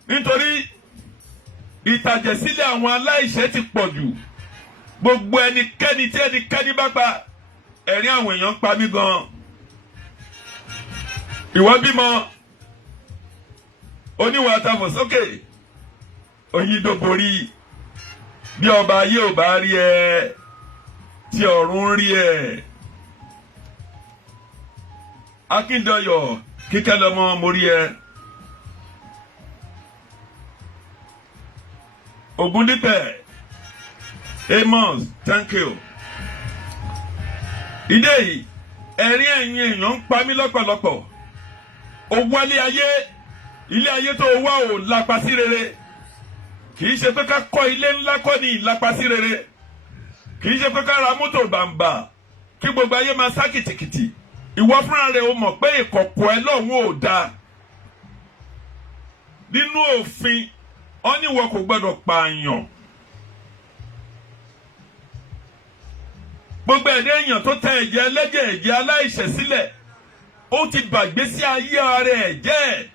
nítorí ìtàjẹ̀sílẹ̀ àwọn aláìṣẹ̀ ti pọ̀ jù. Gbogbo ẹnikẹ́ni tí ẹnikẹ́ni bá pa ẹ̀rín àwọn èèyàn ń pa mí gan. Ìwọ bímọ oníwà àtàfọ̀ sókè oyídóborí bí ọba ayé ò bá rí ẹ tí ọ̀run rí ẹ. Akíndayọ̀ kíkẹ́ lọ́mọ mo rí ẹ. Ògúndípẹ̀ Amos thank you. Ìdè yìí ẹ̀rín ẹ̀yin èèyàn ń pa mí lọ́pọ̀lọpọ̀. Ó wálé ayé, ilé ayé tó wá ò lápa sí rere. Kì í ṣe pé ká kọ́ ilé ńlá kọ́ ní ìlápa sí rere. Kì í ṣe pé ká ra mọ́tò bàǹbà kí gbogbo ayé máa sá kìtìkìtì. Ìwọ fúnra rẹ̀ o mọ̀ pé ìkọ̀kọ̀ ẹ lọ́hùn ò dáa. Nínú òfin ó ní ìwọ kò gbọdọ̀ pààyàn. Gbogbo ẹ̀dá èèyàn tó tẹ ẹ̀jẹ̀ ẹlẹ́jẹ̀ ẹ̀jẹ̀ aláìṣẹ̀ sílẹ̀ ó ti bàgbésí ayé ara ẹ̀ jẹ́.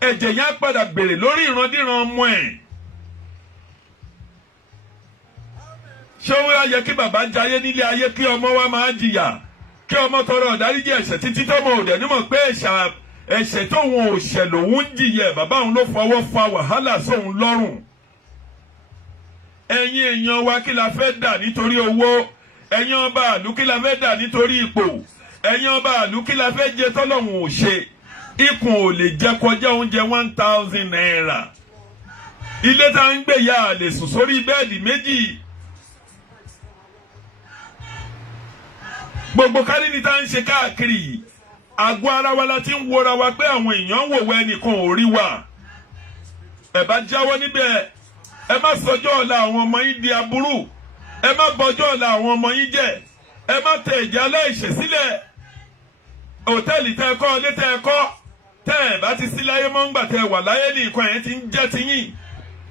Ẹ̀jẹ̀ yẹn á padà bèrè lórí ìrandíran ọmọ ẹ̀. Ṣé ó wá yẹ kí bàbá jayé nílé ayé kí ọmọ wa máa jìyà, kí ọmọ tọrọ ìdáríjì ẹ̀ṣẹ̀ títí tọmọ òde nímọ̀ pé ẹ̀ṣẹ̀ tóun ò ṣẹ̀ lòun ń jìyà, bàbá òun ló fọwọ́ fa wàhálà sóun lọ́rùn. Ẹ̀yin èèyàn wa kí la fẹ́ dà nítorí owó? Ẹ̀yin ọba àlú kí la fẹ́ dà nítorí ipò? Ẹ̀yin ọba àlú kí la fẹ́ jẹ tọ́lọ́hun ò ṣe? Ikùn ò lè jẹ kọjá oúnjẹ 1,000 naira. Ilé tá ń gbé ya lè sùn sórí bẹ́ẹ̀dì méjì. Gbogbo kálíní tá ń ṣe káàkiri àgọ́ ara wa la ti ń wora wa pé àwọn èèyàn wò wẹ́ nìkan ò rí wa. Ẹ bá jáwọ́ níbẹ̀. Ẹ má sọjọ́ ọ̀la àwọn ọmọ yín di aburú. Ẹ má bọjọ́ ọ̀la àwọn ọmọ yín jẹ́. Ẹ má tẹ ẹ̀jẹ̀ aláìṣẹ̀ sílẹ̀. Hòtẹ́ẹ̀lì tẹ́ ẹ kọ́, ilé tẹ́ ẹ kọ́, tẹ́ ẹ bá ti sí láyé mọ́ ńgbà tẹ́ ẹ wà láyé ní nǹkan yẹn ti ń jẹ́ tiyín.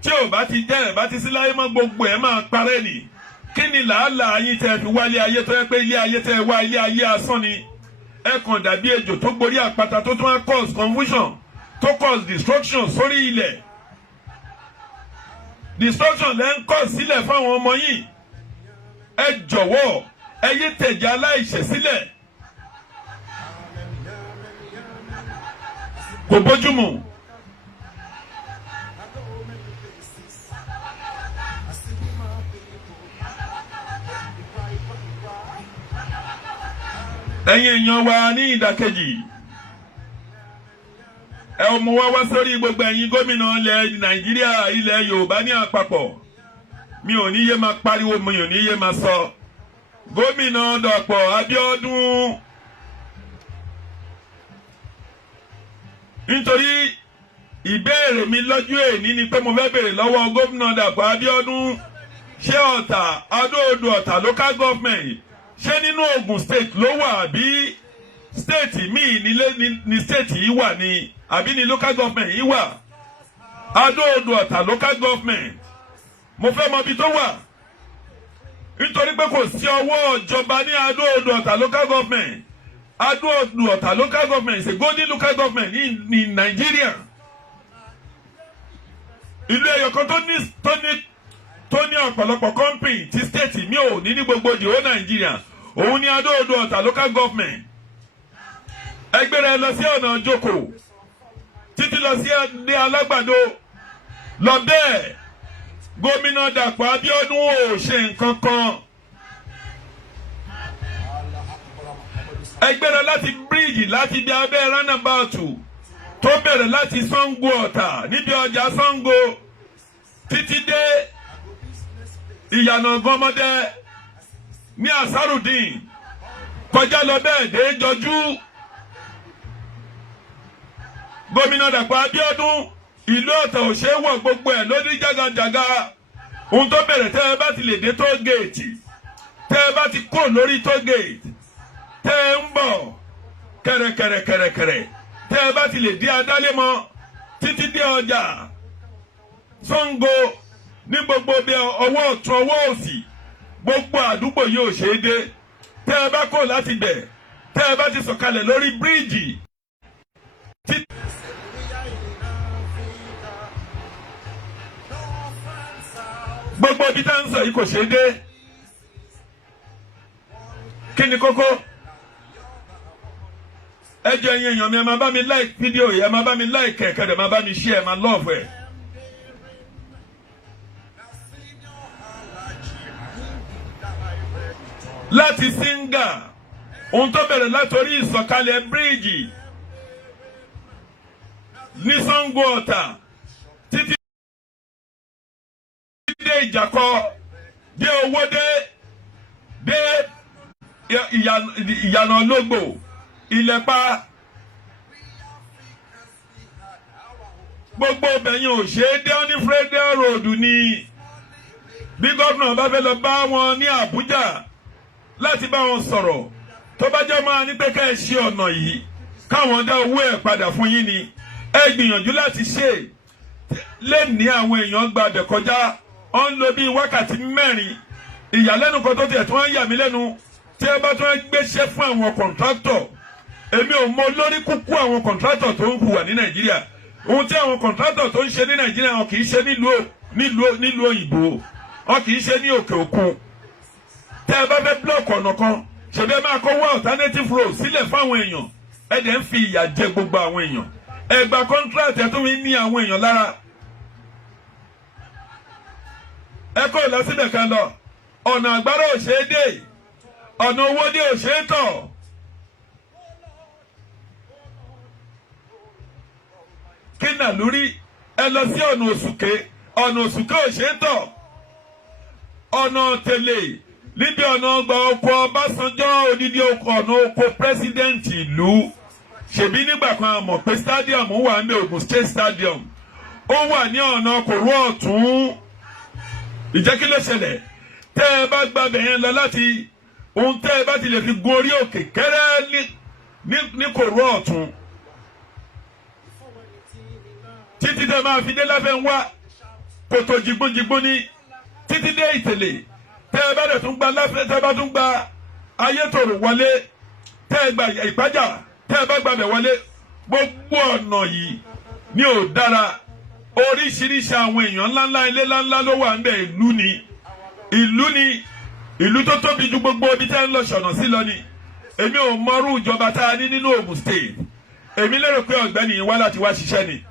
Tí ò bá ti jẹ́ ẹ bá ti sí láyé mọ́ gbogbo ẹ̀ máa parẹ́ nì. Kí ni làálàá yín tẹ́ ẹ fi wá ilé ayé tó yẹ pé ilé ayé tẹ́ ẹ wá ilé ayé asán ni? Ẹ kàn dàbí ejò tó gborí àpáta tó tún á cause confusion, tó cause destruction sórí ilẹ̀. Destruction lẹ́ ń kọ́ sílẹ̀ fáwọn ọmọ yìí. Ẹ jọ̀wọ́ ẹ yé tẹ̀jẹ̀ aláìṣẹ̀ sílẹ̀. Kò bójúmu. Ẹ̀yin èèyàn wa ní ìdàkejì. Ẹ ọmọ wa wá sórí gbogbo ẹ̀yin gómìnà ilẹ̀ Nàìjíríà, ilẹ̀ Yorùbá ní àpapọ̀. Mi ò ní yé máa pariwo, mi ò ní yé máa sọ. Gómìnà Dàpọ̀ Abíọ́dún. Nítorí ìbéèrè mi lọ́jọ́ èní ni pé mo fẹ́ béèrè lọ́wọ́ gómìnà Dàpọ̀ Abíọ́dún. Ṣé Ọ̀tà, Adó-Odò Ọ̀tà local government, ṣé nínú Ògùn state ló wà àbí state míì ní state yìí wà ní àbí ní local government yìí wà? Adó-Odò Ọ̀tà local government mo fẹ́ mọ ibi tó wà nítorí pé kò sí ọwọ́ ìjọba ní Adó-Odò Ọ̀tà local government. Adó-Odò Ọ̀tà local government is a golden local government ní Nàìjíríà. Ìlú ẹyọkan tó ní ọ̀pọ̀lọpọ̀ company tí state mi ò ní gbogbo ìdìbò Nàìjíríà, òun ní Adó-Odò Ọ̀tà local government. Ẹgbẹ́ rẹ̀ lọ sí ọ̀nà Jókòó títí lọ sí ní Alágbàdo lọ bẹ́ẹ̀ gómìnà Dàpọ̀ Abíọ́dún ò ṣe nǹkan kan. ẹgbẹ́ra láti bíríìjì láti bí abẹ́ ránàbàtù tó bẹ̀rẹ̀ láti Ṣàngó Ọ̀tà níbi ọjà Ṣàngó títí dé ìyànà Gọmọdé ní Ansarudeen kọjá lọ bẹ́ẹ̀ dé Jọjú. Gómìnà Dàpọ̀ Abíọ́dún ìlú Ọ̀tà ò ṣe é wọ̀ gbogbo ẹ̀ lóní jágajàga. Ohun tó bẹ̀rẹ̀ tẹ́ ẹ bá ti lè dé toll gate, tẹ́ ẹ bá ti kó lórí toll gate, tẹ́ ẹ ń bọ̀ kẹ̀rẹ̀kẹ̀rẹ̀kẹ̀rẹ̀, tẹ́ ẹ bá ti lè dé Adálémọ̀ títí dé ọjà Ṣàngó ní gbogbo bí ọwọ́ ọ̀tún ọwọ́ òsì gbogbo àdúgbò yóò ṣe é dé. Tẹ́ ẹ bá kó láti bẹ̀, tẹ́ ẹ bá ti sọ̀kalẹ̀ lórí bíríìjì gbogbo ibi tá ń sọ yìí kò ṣe é dé. Kí ni kókó? Ẹ jẹ́ ẹ̀yin èèyàn mi, ẹ máa bá mi like fídíò yìí, ẹ máa bá mi like ẹ̀ kẹ́dẹ̀ máa bá mi share, ẹ máa love ẹ̀. Láti Singa, ohun tó bẹ̀rẹ̀ látòrí ìsọ̀kalẹ̀ bíríìjì ní Ṣàngó Ọ̀tà títí dé Ìjàkọ dé Owódé dé ìyànà Ológbò Ìlẹ̀pa gbogbo bẹ̀yìn ò ṣe é dé ní Federal Road ni. Bí gómìnà bá fẹ́ lọ bá wọn ní Àbújá láti bá wọn sọ̀rọ̀, tó bá jẹ́ máa ní pé ká ẹ ṣe ọ̀nà yìí káwọn dá owó ẹ̀ padà fún yín ni ẹ gbìyànjú láti ṣe. Lè ní àwọn èèyàn gba abẹ kọjá, ó ń lo bíi wákàtí mẹ́rin. Ìyàlẹ́nu kan tó tiẹ̀ tí wọ́n ń yà mí lẹ́nu tí ẹ bá tún gbéṣẹ́ fún àwọn kọ̀ǹtrátọ̀. Èmi ò mọ lórí kúkú àwọn kọ̀ǹtrátọ̀ tó ń hùwà ní Nàìjíríà. Ohun tí àwọn kọ̀ǹtrátọ̀ tó ń ṣe ní Nàìjíríà wọn kì í ṣe nílùú òyìnbó, wọn kì í ṣe ní òkè òkun. Tẹ́ ẹ bá fẹ́ blọọkì ọ̀nà kan, ṣèbí ẹ máa kọ́ wá alternative road sílẹ̀ fáwọn èèyàn. Ẹ dẹ̀ ń fi ìyà jẹ gbogbo àwọn èèyàn. Ẹ gba contract ẹ tó fi ní àwọn èèyàn lára. Ẹ kó lọ síbẹ̀ kan lọ. Ọ̀nà àgbàrá ò ṣe é dé. Ọ̀nà Owódé ò ṣe é tọ̀. Kí nàlúrí ẹ lọ sí ọ̀nà Òṣùké. Ọ̀nà Òṣùké ò ṣe é tọ̀. Ọ̀nà Tẹ̀lé níbi ọ̀nà ọgbà oko Ọbásanjọ́ odidi ọ̀nà oko pírẹsidẹ́ǹtì ìlú. Ṣèbí nígbà kan a mọ̀ pé stadium wà ní Ògùn State Stadium. Ó wà ní ọ̀nà Kòró Ọ̀tún. Ìjẹ́ kí ló ṣẹlẹ̀? Tẹ́ ẹ bá gba bẹ̀yẹn lọ láti ohun tẹ́ ẹ bá ti lè fi gun orí òkè kẹ́rẹ́ ní Kòró Ọ̀tún. Títí tẹ́ máa fi dé Láfẹnwá kòtò jìgbónjìgbón ní títí dé Ìtẹ̀lé. Tẹ́ ẹ bá dẹ̀ tún gba Láfẹ́, tẹ́ ẹ bá tún gba Ayétòrò wọlé, tẹ́ ẹ gba Ìpájà, tẹ́ ẹ bá gba bẹ̀ wọlé, gbogbo ọ̀nà yìí ni ò dára. Oríṣiríṣi àwọn èèyàn ńláńlá ilé ńláńlá ló wà ńbẹ̀. Ìlú tó tóbi ju gbogbo ibi tẹ́ ń lọ ṣọ̀nà sí lọ ni. Èmi ò mọrú ìjọba tá a ní nínú Ògùn State. Èmi lérò pé ọ̀gbẹ́ni yìí wá láti wá ṣiṣẹ́ ni.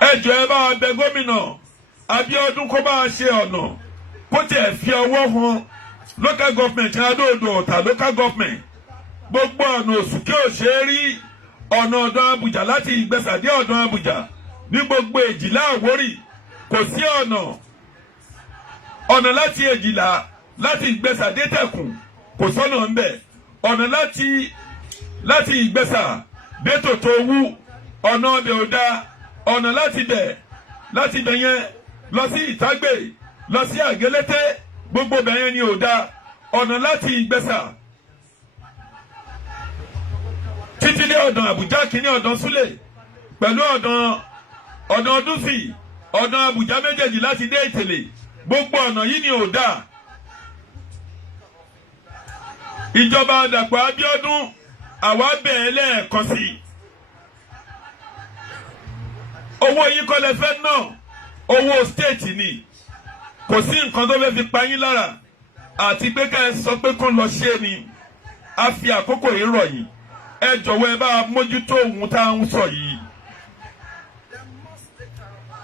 Ẹ jọ̀ọ́ ẹ bá wa bẹ̀ gómìnà Abíọ́dún kó bá a ṣe ọ̀nà, kó tiẹ̀ fi ọwọ́ hàn local government Adó-Odò Ọ̀tà local government. Gbogbo ọ̀nà Òṣùké ò ṣe é rí. Ọ̀nà ọ̀dọ̀ Àbújá láti Ìgbẹ́sà dé ọ̀dọ̀ Àbújá ní gbogbo Èjìlá Àwórì kò sí ọ̀nà láti Èjìlá láti Ìgbẹ́sà dé Tẹ̀kùn kò sọ́nà ńbẹ̀. Ọ̀nà láti Ìgbẹ́sà dé Tòtòwú ọ̀nà ọbẹ̀ ò dá. Ọ̀nà láti bẹ̀ yẹn lọ sí Ìtágbè lọ sí Àgélété gbogbo bẹ̀ yẹn ni ò dá. Ọ̀nà láti Ìgbẹ́sà títí dé ọ̀dọ̀ Àbújá kìíní ọ̀dọ̀ Súlè pẹ̀lú ọ̀dọ̀ Ọdúnfì ọ̀dọ̀ Àbújá méjèèjì láti dé Ìtẹ̀lé gbogbo ọ̀nà yìí ni ò dá. Ìjọba Dàpọ̀ Abíọ́dún àwa bẹ̀ẹ́ lẹ́ẹ̀kan sí i. Owó yín kọ́ lẹ fẹ́ náà, owó stéètì ni. Kò sí nǹkan tó fẹ́ fi pa yín lára àti pé ká ẹ sọ pé kán lọ ṣe ni. A fi àkókò yìí rọ̀ yín. Ẹ jọ̀wọ́ ẹ bá mójútó ohun tá à ń sọ yìí.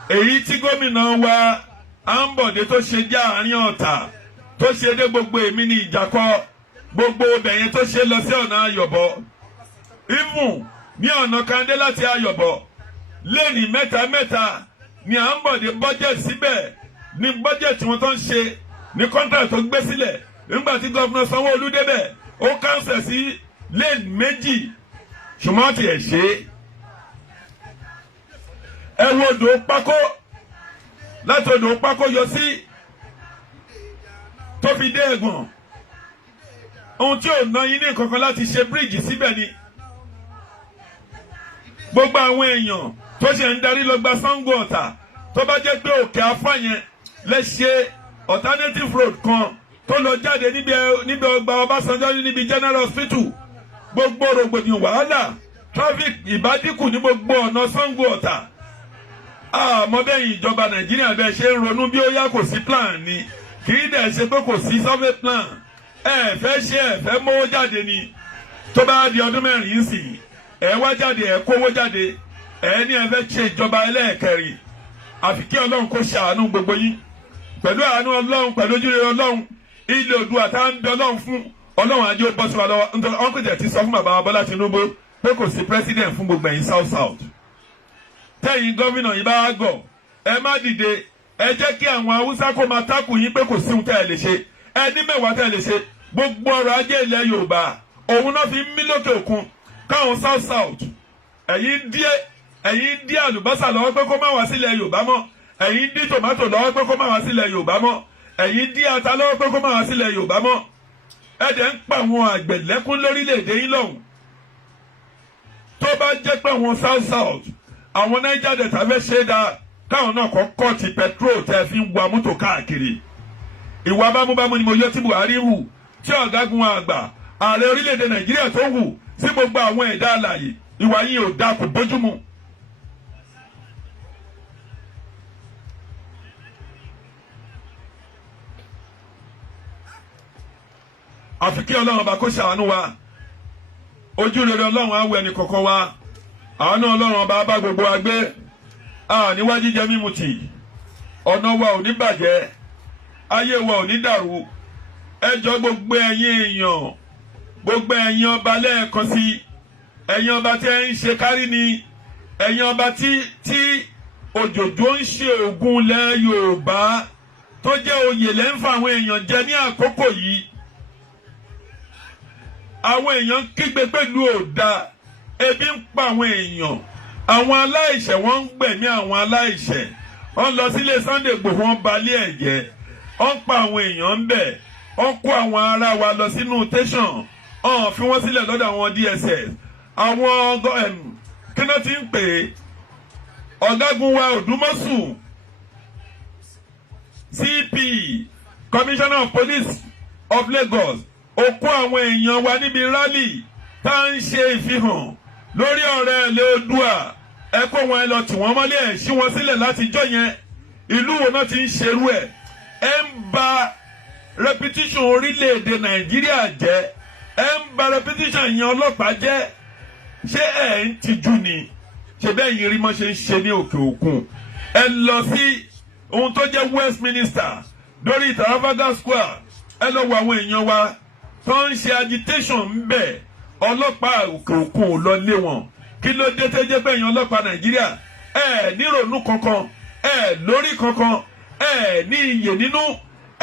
Èyí tí gómìnà wa Ambode tó ṣe já àárín ọ̀tà tó ṣe dé gbogbo èmi ní ìjàkọ́ gbogbo obìnrin tó ṣe lọ sí ọ̀nà Ayọ̀bọ even ní ọ̀nà Kandé láti Ayọ̀bọ lẹ́ni mẹ́ta ní Ambode budget síbẹ̀ ní budget wọn tó ń ṣe ní contract tó gbé sílẹ̀ nígbà tí gọ́fúnà Sanwó-Olú débẹ̀ ó cancel sí lane méjì ṣùgbọ́n tí ẹ̀ ṣe ẹ wo odò pákó láti odò pákó yọ sí tó fi dé Ẹ̀gbọ̀n ohun tí ò ná yín ní kankan láti ṣe bíríìjì síbẹ̀ ni gbogbo àwọn èèyàn tó ṣe ń darí lọ gba Ṣàngó Ọ̀tà tó bá jẹ́ pé òkè afá yẹn lè ṣe alternative road kan tó lọ jáde níbi ọgbà Ọbásanjọ́ níbi General Hospital gbogbo rògbòdìyàn wàhálà traffic ìbádínkù ní gbogbo ọ̀nà Ṣàngó Ọ̀tà àmọ́ bẹ́yìn ìjọba Nàìjíríà bẹ́ẹ̀ ṣe ń ronú bí ó yá kò sí plan ni kì í dẹ̀ ṣe pé kò sí survey plan ẹ fẹ́ ṣe ẹ fẹ́ mówó jáde ni tó bá di ọdún mẹ́rin yìí sì ẹ wá jáde ẹ kówó jáde ẹ ní ẹ fẹ́ ṣe ìjọba ẹlẹ́ẹ̀kẹrin àfi kí Ọlọ́run kó ṣàánú gbogbo yín pẹ̀lú àánú Ọlọ́run pẹ̀lú ojúrere Ọlọ́run ilé Oòduà tá ń bẹ Ọlọ́run fún Ọlọ́run ajé ó bọ́ sí wa lọ́wọ́ nítorí ọ̀nkùnjẹ̀ ti sọ fún bàbá Bọ́lá Tinubu pé kò sí president fún gbogbo ẹ̀yin south tẹ́yìn gómìnà yìí bá gọ̀ ẹ má dìde ẹ jẹ́ kí àwọn Haúsá kó máa tákù yín pé kò sí ohun tẹ́ ẹ lè ṣe ẹ ní mẹ́wàá tẹ́ ẹ lè ṣe gbogbo ọrọ̀ ajé ilẹ̀ Yorùbá òun náà fi ń mí lókè òkun káwọn south ẹ̀yin dí àlùbọ́sà lọ́wọ́ pé kó má wá sílẹ̀ Yorùbá mọ́ ẹ̀yin dí tòmátò lọ́wọ́ pé kó má wá sílẹ̀ Yorùbá mọ́ ẹ̀yin dí ata lọ́wọ́ pé kó má wá sílẹ̀ Yorùbá mọ́ ẹ dẹ̀ ń pa àwọn àgbẹ̀ lẹ́kún lórílẹ̀‐èdè yín lọ́hùn tó bá jẹ́ pé àwọn south àwọn Niger Delta fẹ́ ṣe é dáa káwọn náà kọ́ kọ́ọ̀tì petrol tẹ́ fi ń wa mọ́tò káàkiri ìwà bámúbámú ni mo yọ tí Buhari hù tí ọ̀gágun àgbà ààrẹ orílẹ̀-èdè Nàìjíríà tó hù sí gbogbo àwọn ẹ̀dá alààyè ìwà yìí ò dáa kò bójúmu. àfi kí Ọlọ́run bá kó ṣàánú wa ojú rere Ọlọ́run á wọ ẹnì kọ̀ọ̀kan wa àánú Ọlọ́run ọba bá gbogbo wa gbé níwájú jẹ mímu tì ọ̀nà wa ò ní bàjẹ́ ayé wa ò ní dàrú ẹjọ́ gbogbo ẹ̀yin èèyàn gbogbo ẹ̀yin ọba lẹ́ẹ̀kan sí ẹ̀yin ọba tí ẹ ń ṣe kárí ni ẹ̀yin ọba tí òjòjò ń ṣe ògùn ilẹ̀ Yorùbá tó jẹ́ oyè lẹ́ ń fa àwọn èèyàn jẹ ní àkókò yìí àwọn èèyàn kígbe pẹ̀lú òda ebi ń pa àwọn èèyàn àwọn aláìṣẹ̀ wọ́n ń gbẹ̀mí àwọn aláìṣẹ̀ wọ́n lọ sílé Sunday Igboho wọ́n balẹ̀ ẹ̀jẹ̀ wọ́n pa àwọn èèyàn ń bẹ̀ wọ́n kó àwọn ará wa lọ sínú tẹ̀sán wọ́n fi wọ́n sílẹ̀ lọ́dọ̀ àwọn DSS àwọn kí náà ti ń pè é ọ̀gágun wa Odùmọ̀ṣù CP Commissioner of Police of Lagos ó kó àwọn èèyàn wa níbi rally tá à ń ṣe ìfihàn lórí ọ̀rẹ́ ilẹ̀ Oòduà ẹ kó wọn lọ tì wọ́n mọ́lé ẹ̀ ṣí wọn sílẹ̀ láti jọ́ yẹn ìlú wo náà ti ń ṣerú ẹ̀ ń ba repetition orílẹ̀-èdè Nàìjíríà jẹ́ ń ba repetition yẹn ọlọ́pàá jẹ́ ṣé ẹ̀ ń tijú ni ṣe bẹ́ẹ̀ yìí rí mọ́ ṣe ń ṣe ní òkè òkun ẹ lọ sí ohun tó jẹ́ Westminster lórí Trafalgar Square ẹ lọ wo àwọn èèyàn wa tó ń ṣe agitation ń bẹ̀ ọlọ́pàá òkè òkun lọ lé wọn kí ló dé tẹ́jẹ́ pé èèyàn ọlọ́pàá Nàìjíríà nírònú kankan lórí kankan ní iyè nínú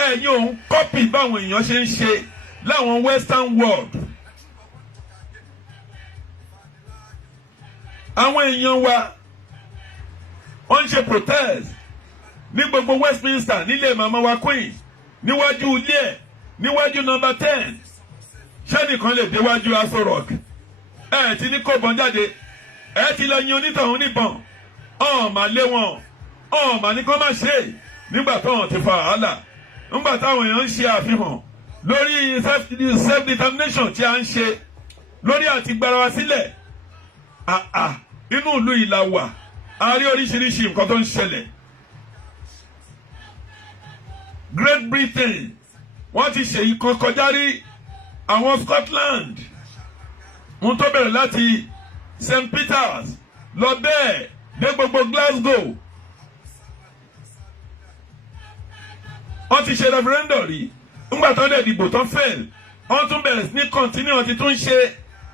ẹ̀yin òun kọ́pì báwọn èèyàn ṣe ń ṣe láwọn western world. àwọn èèyàn wa wọ́n ń ṣe protest ní gbogbo Westminster nílé màmá wa Queen níwájú ilé ẹ̀ níwájú number 10 ṣẹ́nìkan lè déwájú Aso Rock ti ní kó bọ́n jáde ti lọ yin onítọ̀hún níbọn mà lé wọn mà ní kó má ṣe nígbà táwọn ti fa wàhálà nígbà táwọn èèyàn ń ṣe àfihàn lórí self determination tí a ń ṣe lórí àti gbara wa sílẹ̀ inú ìlú ìlà wà a rí oríṣiríṣi nǹkan tó ń ṣẹlẹ̀. Great Britain wọ́n ti ṣèyí kan kọjá rí àwọn Scotland wọ́n tó bẹ̀rẹ̀ láti St Peters lọ bẹ́ẹ̀ dé gbogbo Glasgow wọ́n ti ṣe referendum rí ńgbà tó dẹ̀ dìbò tán fail wọ́n tún bẹ̀rẹ̀ sí ní continue wọ́n ti tún ṣe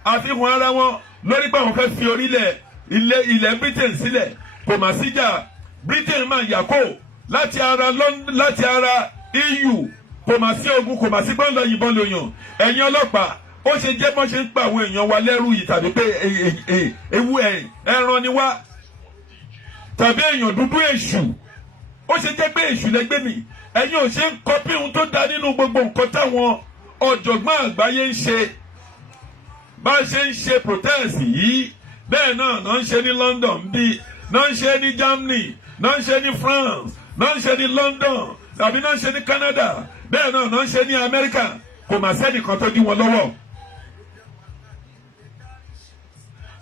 àfihàn ara wọn lórí pé àwọn fẹ́ fi orílẹ̀ ilẹ̀ Britain sílẹ̀ kò mà síjà Britain máa yà kó láti ara EU kò mà sí ogun kò mà sí gbọ́ndọ̀ yìnbọn lòyàn ẹ̀yin ọlọ́pàá ó ṣe jẹ́ bọ́n ṣe ń pa àwọn èèyàn wa lẹ́rù yìí tàbí pé ewu ẹran ni wá tàbí èèyàn dúdú èṣù ó ṣe jẹ́ pé èṣù lẹ́gbẹ́ mi ẹ̀yin ò ṣe ń kọ́pì ohun tó dá nínú gbogbo nǹkan táwọn ọ̀jọ̀gbọ́n àgbáyé ń ṣe bá ṣe ń ṣe protest yìí bẹ́ẹ̀ náà ń ṣe ní London bí náà ń ṣe ní Germany náà ń ṣe ní France náà ń ṣe ní London tàbí náà ń ṣe ní Canada bẹ́ẹ̀ náà ń ṣe ní America kò mà sẹ́nìkan tó dí wọn lọ́wọ́.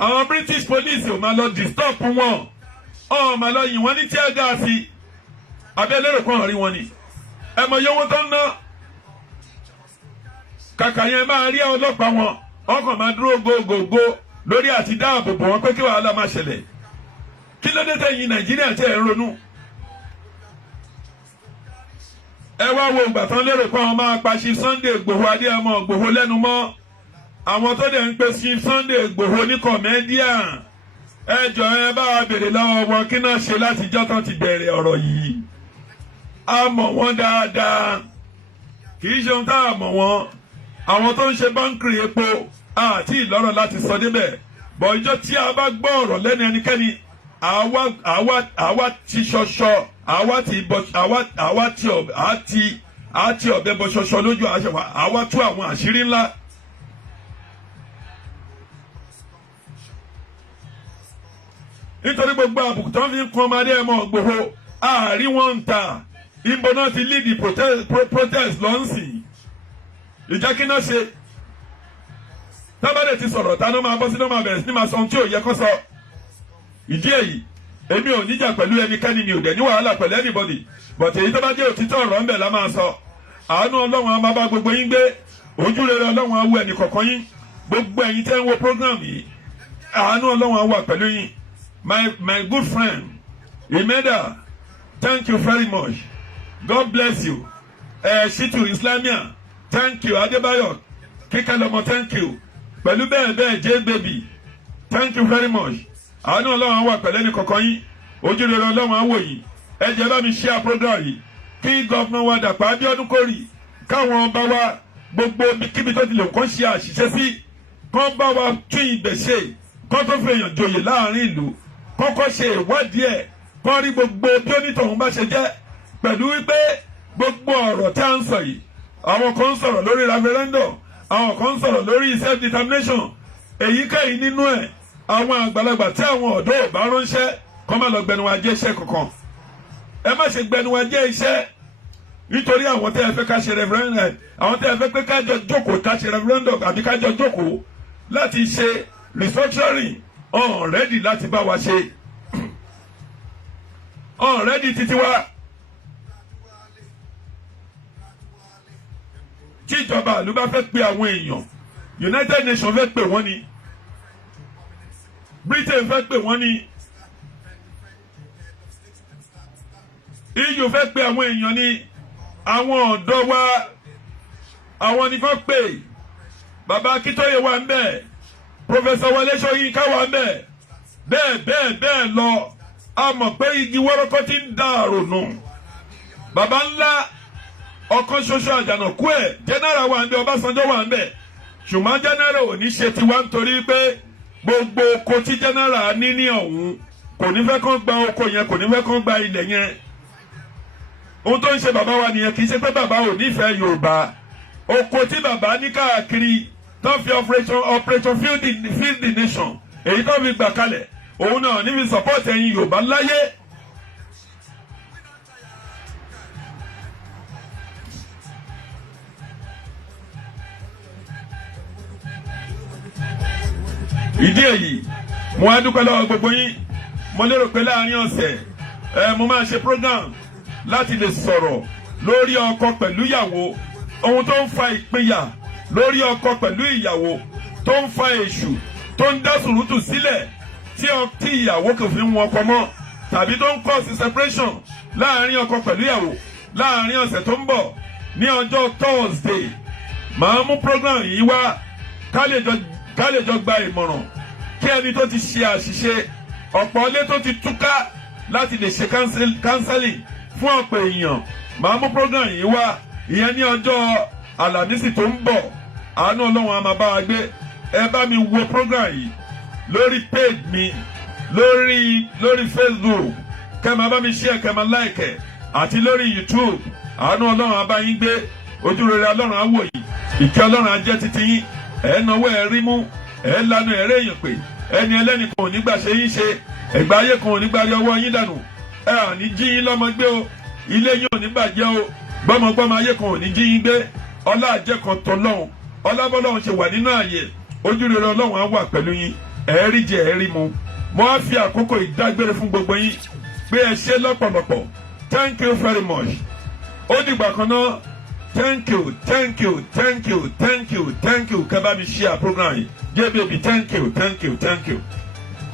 àwọn British police ò máa lọ disturb wọn ọ̀ máa lọ yìn wọ́n ní tear gas abẹ́lẹ́rò kan rí wọn ni ẹ mọ iye owó tó ń ná kàkà yẹn máa rí ọlọ́pàá wọn ọkàn máa dúró gògògó lórí àti dáàbò bò wọn pé kí wàhálà máa ṣẹlẹ̀ kí ló dé tẹ̀yìn Nàìjíríà tẹ̀ ń ronú. ẹ wá wo ìgbà tán lérò pé àwọn máa pa Chief Sunday Igboho Adéyẹmọ Igboho lẹ́nu mọ́ àwọn tó dẹ̀ ń pe Chief Sunday Igboho ní comedian ẹ jọ ẹ bá wa béèrè lọ́wọ́ wọn kí náà ṣe látijọ́ tán ti bẹ̀rẹ̀ ọ̀rọ̀ yìí a mọ̀ wọ́n dáadáa kì í ṣe ohun tá a mọ̀ wọ́n àwọn tó ń ṣe báńkì epo àti ìlọ́rọ̀ láti sọ débẹ̀ bọ̀ ìjọ tí a bá gbọ́ ọ̀rọ̀ lẹ́nu ẹnikẹ́ni àwa ti ṣọṣọ àwa ti ọ̀bẹ bọ ṣọṣọ lójú àwa tú àwọn àṣírí ńlá. nítorí gbogbo àbùkù tó ń fi kún ọmọdé ẹ̀mọ́ Ìgbòho àárí wọn ń ta ìbò náà ti lead the protest lọ́nsìn ìjẹ́ kí náà ṣe tábàdé ti sọ̀rọ̀ tá ló máa bọ́ sí ló máa bẹ̀rẹ̀ sí ní máa sọ ohun tí ò yẹ kó sọ. ìdí èyí èmi ò níjà pẹ̀lú ẹnikẹ́ni mi ò dẹ̀ ní wàhálà pẹ̀lú anybody but èyí tó bá jẹ́ òtítọ́ ọ̀rọ̀ ńbẹ̀ la máa sọ. àánú Ọlọ́run á máa bá gbogbo yín gbé ojú rere Ọlọ́run á wò ẹnì kọ̀ọ̀kan yín gbogbo ẹ̀yin tẹ́ ń wo program yìí àánú Ọlọ́run á wà pẹ̀lú yín. My good friend Imeda, thank you very much. God bless you. Shitu Islamia, thank you. Adebayo Kikalomo, thank you. Pẹ̀lú bẹ́ẹ̀ J baby, thank you very much. Àánú Ọlọ́run wà pẹ̀lú ẹni kọ̀ọ̀kan yín ojú rere Ọlọ́run á wò yín. Ẹ jẹ́ bá mi share program yìí kí gọ́fúnà wa Dàpọ̀ Abíọ́dún Kórì káwọn ọba wa gbogbo kíbi tó ti lè kọ́ ṣe àṣìṣe sí kọ́ bá wa tún ibẹ̀ ṣe kọ́ tó fi èèyàn joyè láàrin ìlú kọ́kọ́ ṣe ìwádìí ẹ̀ kọ́ rí gbogbo bí onítọ̀hún bá ṣe jẹ́ pẹ̀lú wípé gbogbo ọ̀rọ̀ tí a ń sọ yìí àwọn kan ń sọ̀rọ̀ lórí referendum àwọn kan ń sọ̀rọ̀ lórí self determination èyíkéyìí nínú ẹ̀ àwọn àgbàlagbà tí àwọn ọ̀dọ́ ò bá ránṣẹ́ kọ́ má lọ gbẹnu wa jẹ́ iṣẹ́ kankan ẹ má ṣe gbẹnu wa jẹ́ iṣẹ́ nítorí àwọn tẹ́ ẹ fẹ́ ká ṣe referendum àwọn tẹ́ ẹ fẹ́ pé kájọ jókòó ká ṣe referendum àbí kájọ jókòó láti ṣe restructuring ready láti bá wa ṣe ready títí wa tí ìjọba ìlú bá fẹ́ pe àwọn èèyàn United Nations fẹ́ pè wọ́n ni Britain fẹ́ pè wọ́n ni EU fẹ́ pè àwọn èèyàn ni àwọn ọ̀dọ́ wa àwọn ni kò pè bàbá Akíntóyè wà ń bẹ̀ Professor Wọlé Ṣóyínká wà ń bẹ̀ bẹ́ẹ̀ lọ a mọ̀ pé igi wọ́rọ́kọ́ ti ń dá àrònú bàbá ńlá ọ̀kan ṣoṣo àjànàkú ẹ̀ general wà ń bẹ̀ Ọbásanjọ́ wà ń bẹ̀ ṣùgbọ́n general ò ní ṣe tiwa nítorí pé gbogbo oko tí general ní ní ọ̀hún kò ní fẹ́ kán gba oko yẹn kò ní fẹ́ kán gba ilẹ̀ yẹn ohun tó ń ṣe bàbá wa nìyẹn kì í ṣe pé bàbá ò nífẹ̀ẹ́ Yorùbá oko tí bàbá ní káàkiri tó fi operation field the nation èyí tó fi gbà kalẹ̀ òun náà ní fi support ẹ̀yin Yorùbá láyé. ìdí èyí mo á dúpẹ́ lọ́wọ́ gbogbo yín mo lérò pé láàrin ọ̀sẹ̀ mo máa ṣe program láti lè sọ̀rọ̀ lórí ọkọ pẹ̀lú ìyàwó ohun tó ń fa ìpínyà lórí ọkọ pẹ̀lú ìyàwó tó ń fa èṣù tó ń dá sùrùtù sílẹ̀ tí ìyàwó kò fi ń wọn ọkọ mọ́ tàbí tó ń cause separation láàrin ọkọ pẹ̀lú ìyàwó láàrin ọ̀sẹ̀ tó ń bọ̀ ní ọjọ́ Thursday màá mú program yìí wá ká lè jọ gba ìmọ̀ràn kí ẹni tó ti ṣe àṣìṣe ọ̀pọ̀ ilé tó ti túká láti lè ṣe counseling fún ọ̀pọ̀ èèyàn. Màá mú program yìí wá ìyẹn ní ọjọ́ Àlàmísì tó ń bọ̀. Àánú Ọlọ́run á máa bá wa gbé. Ẹ bá mi wo program yìí lórí page mi lórí Facebook, kẹ́ máa bá mi share, kẹ́ máa like, àti lórí YouTube. Àánú Ọlọ́run á bá yín gbé, ojú rere Ọlọ́run á wò yín, ìkẹ́ Ọlọ́run á jẹ́ titi yín. Ẹ náwó ẹ rí mú, ẹ lanu ẹ rẹ́ èèyàn pé ẹni ẹlẹ́ni kan ò ní gbà ṣe yín ṣe, ẹ̀gbá ayé kan ò ní gbà rí ọwọ́ yín dànù. Ẹ à ní jí yín lọ́mọ gbé o, ilé yín ò ní bàjẹ́ o, gbọ́mọgbọ́mọ ayé kan ò ní jí yín gbé. Ọlá àjẹ́ kan tọ́lọ́run, ọlábọ́lọ́run ṣe wà nínú ààyè, ojú rere Ọlọ́run á wà pẹ̀lú yín. Ẹ rí jẹ ẹ rí mu. Mo á fi àkókò ìdágbére fún gbogbo yín pé ẹ ṣé lọ́pọ̀lọpọ̀. Thank you very much. Ó dìgbà kan náà. Thank you, thank you, thank you, thank you, thank you. Kẹ́ bá mi share program yìí. Yeah, baby, thank you, thank you, thank you.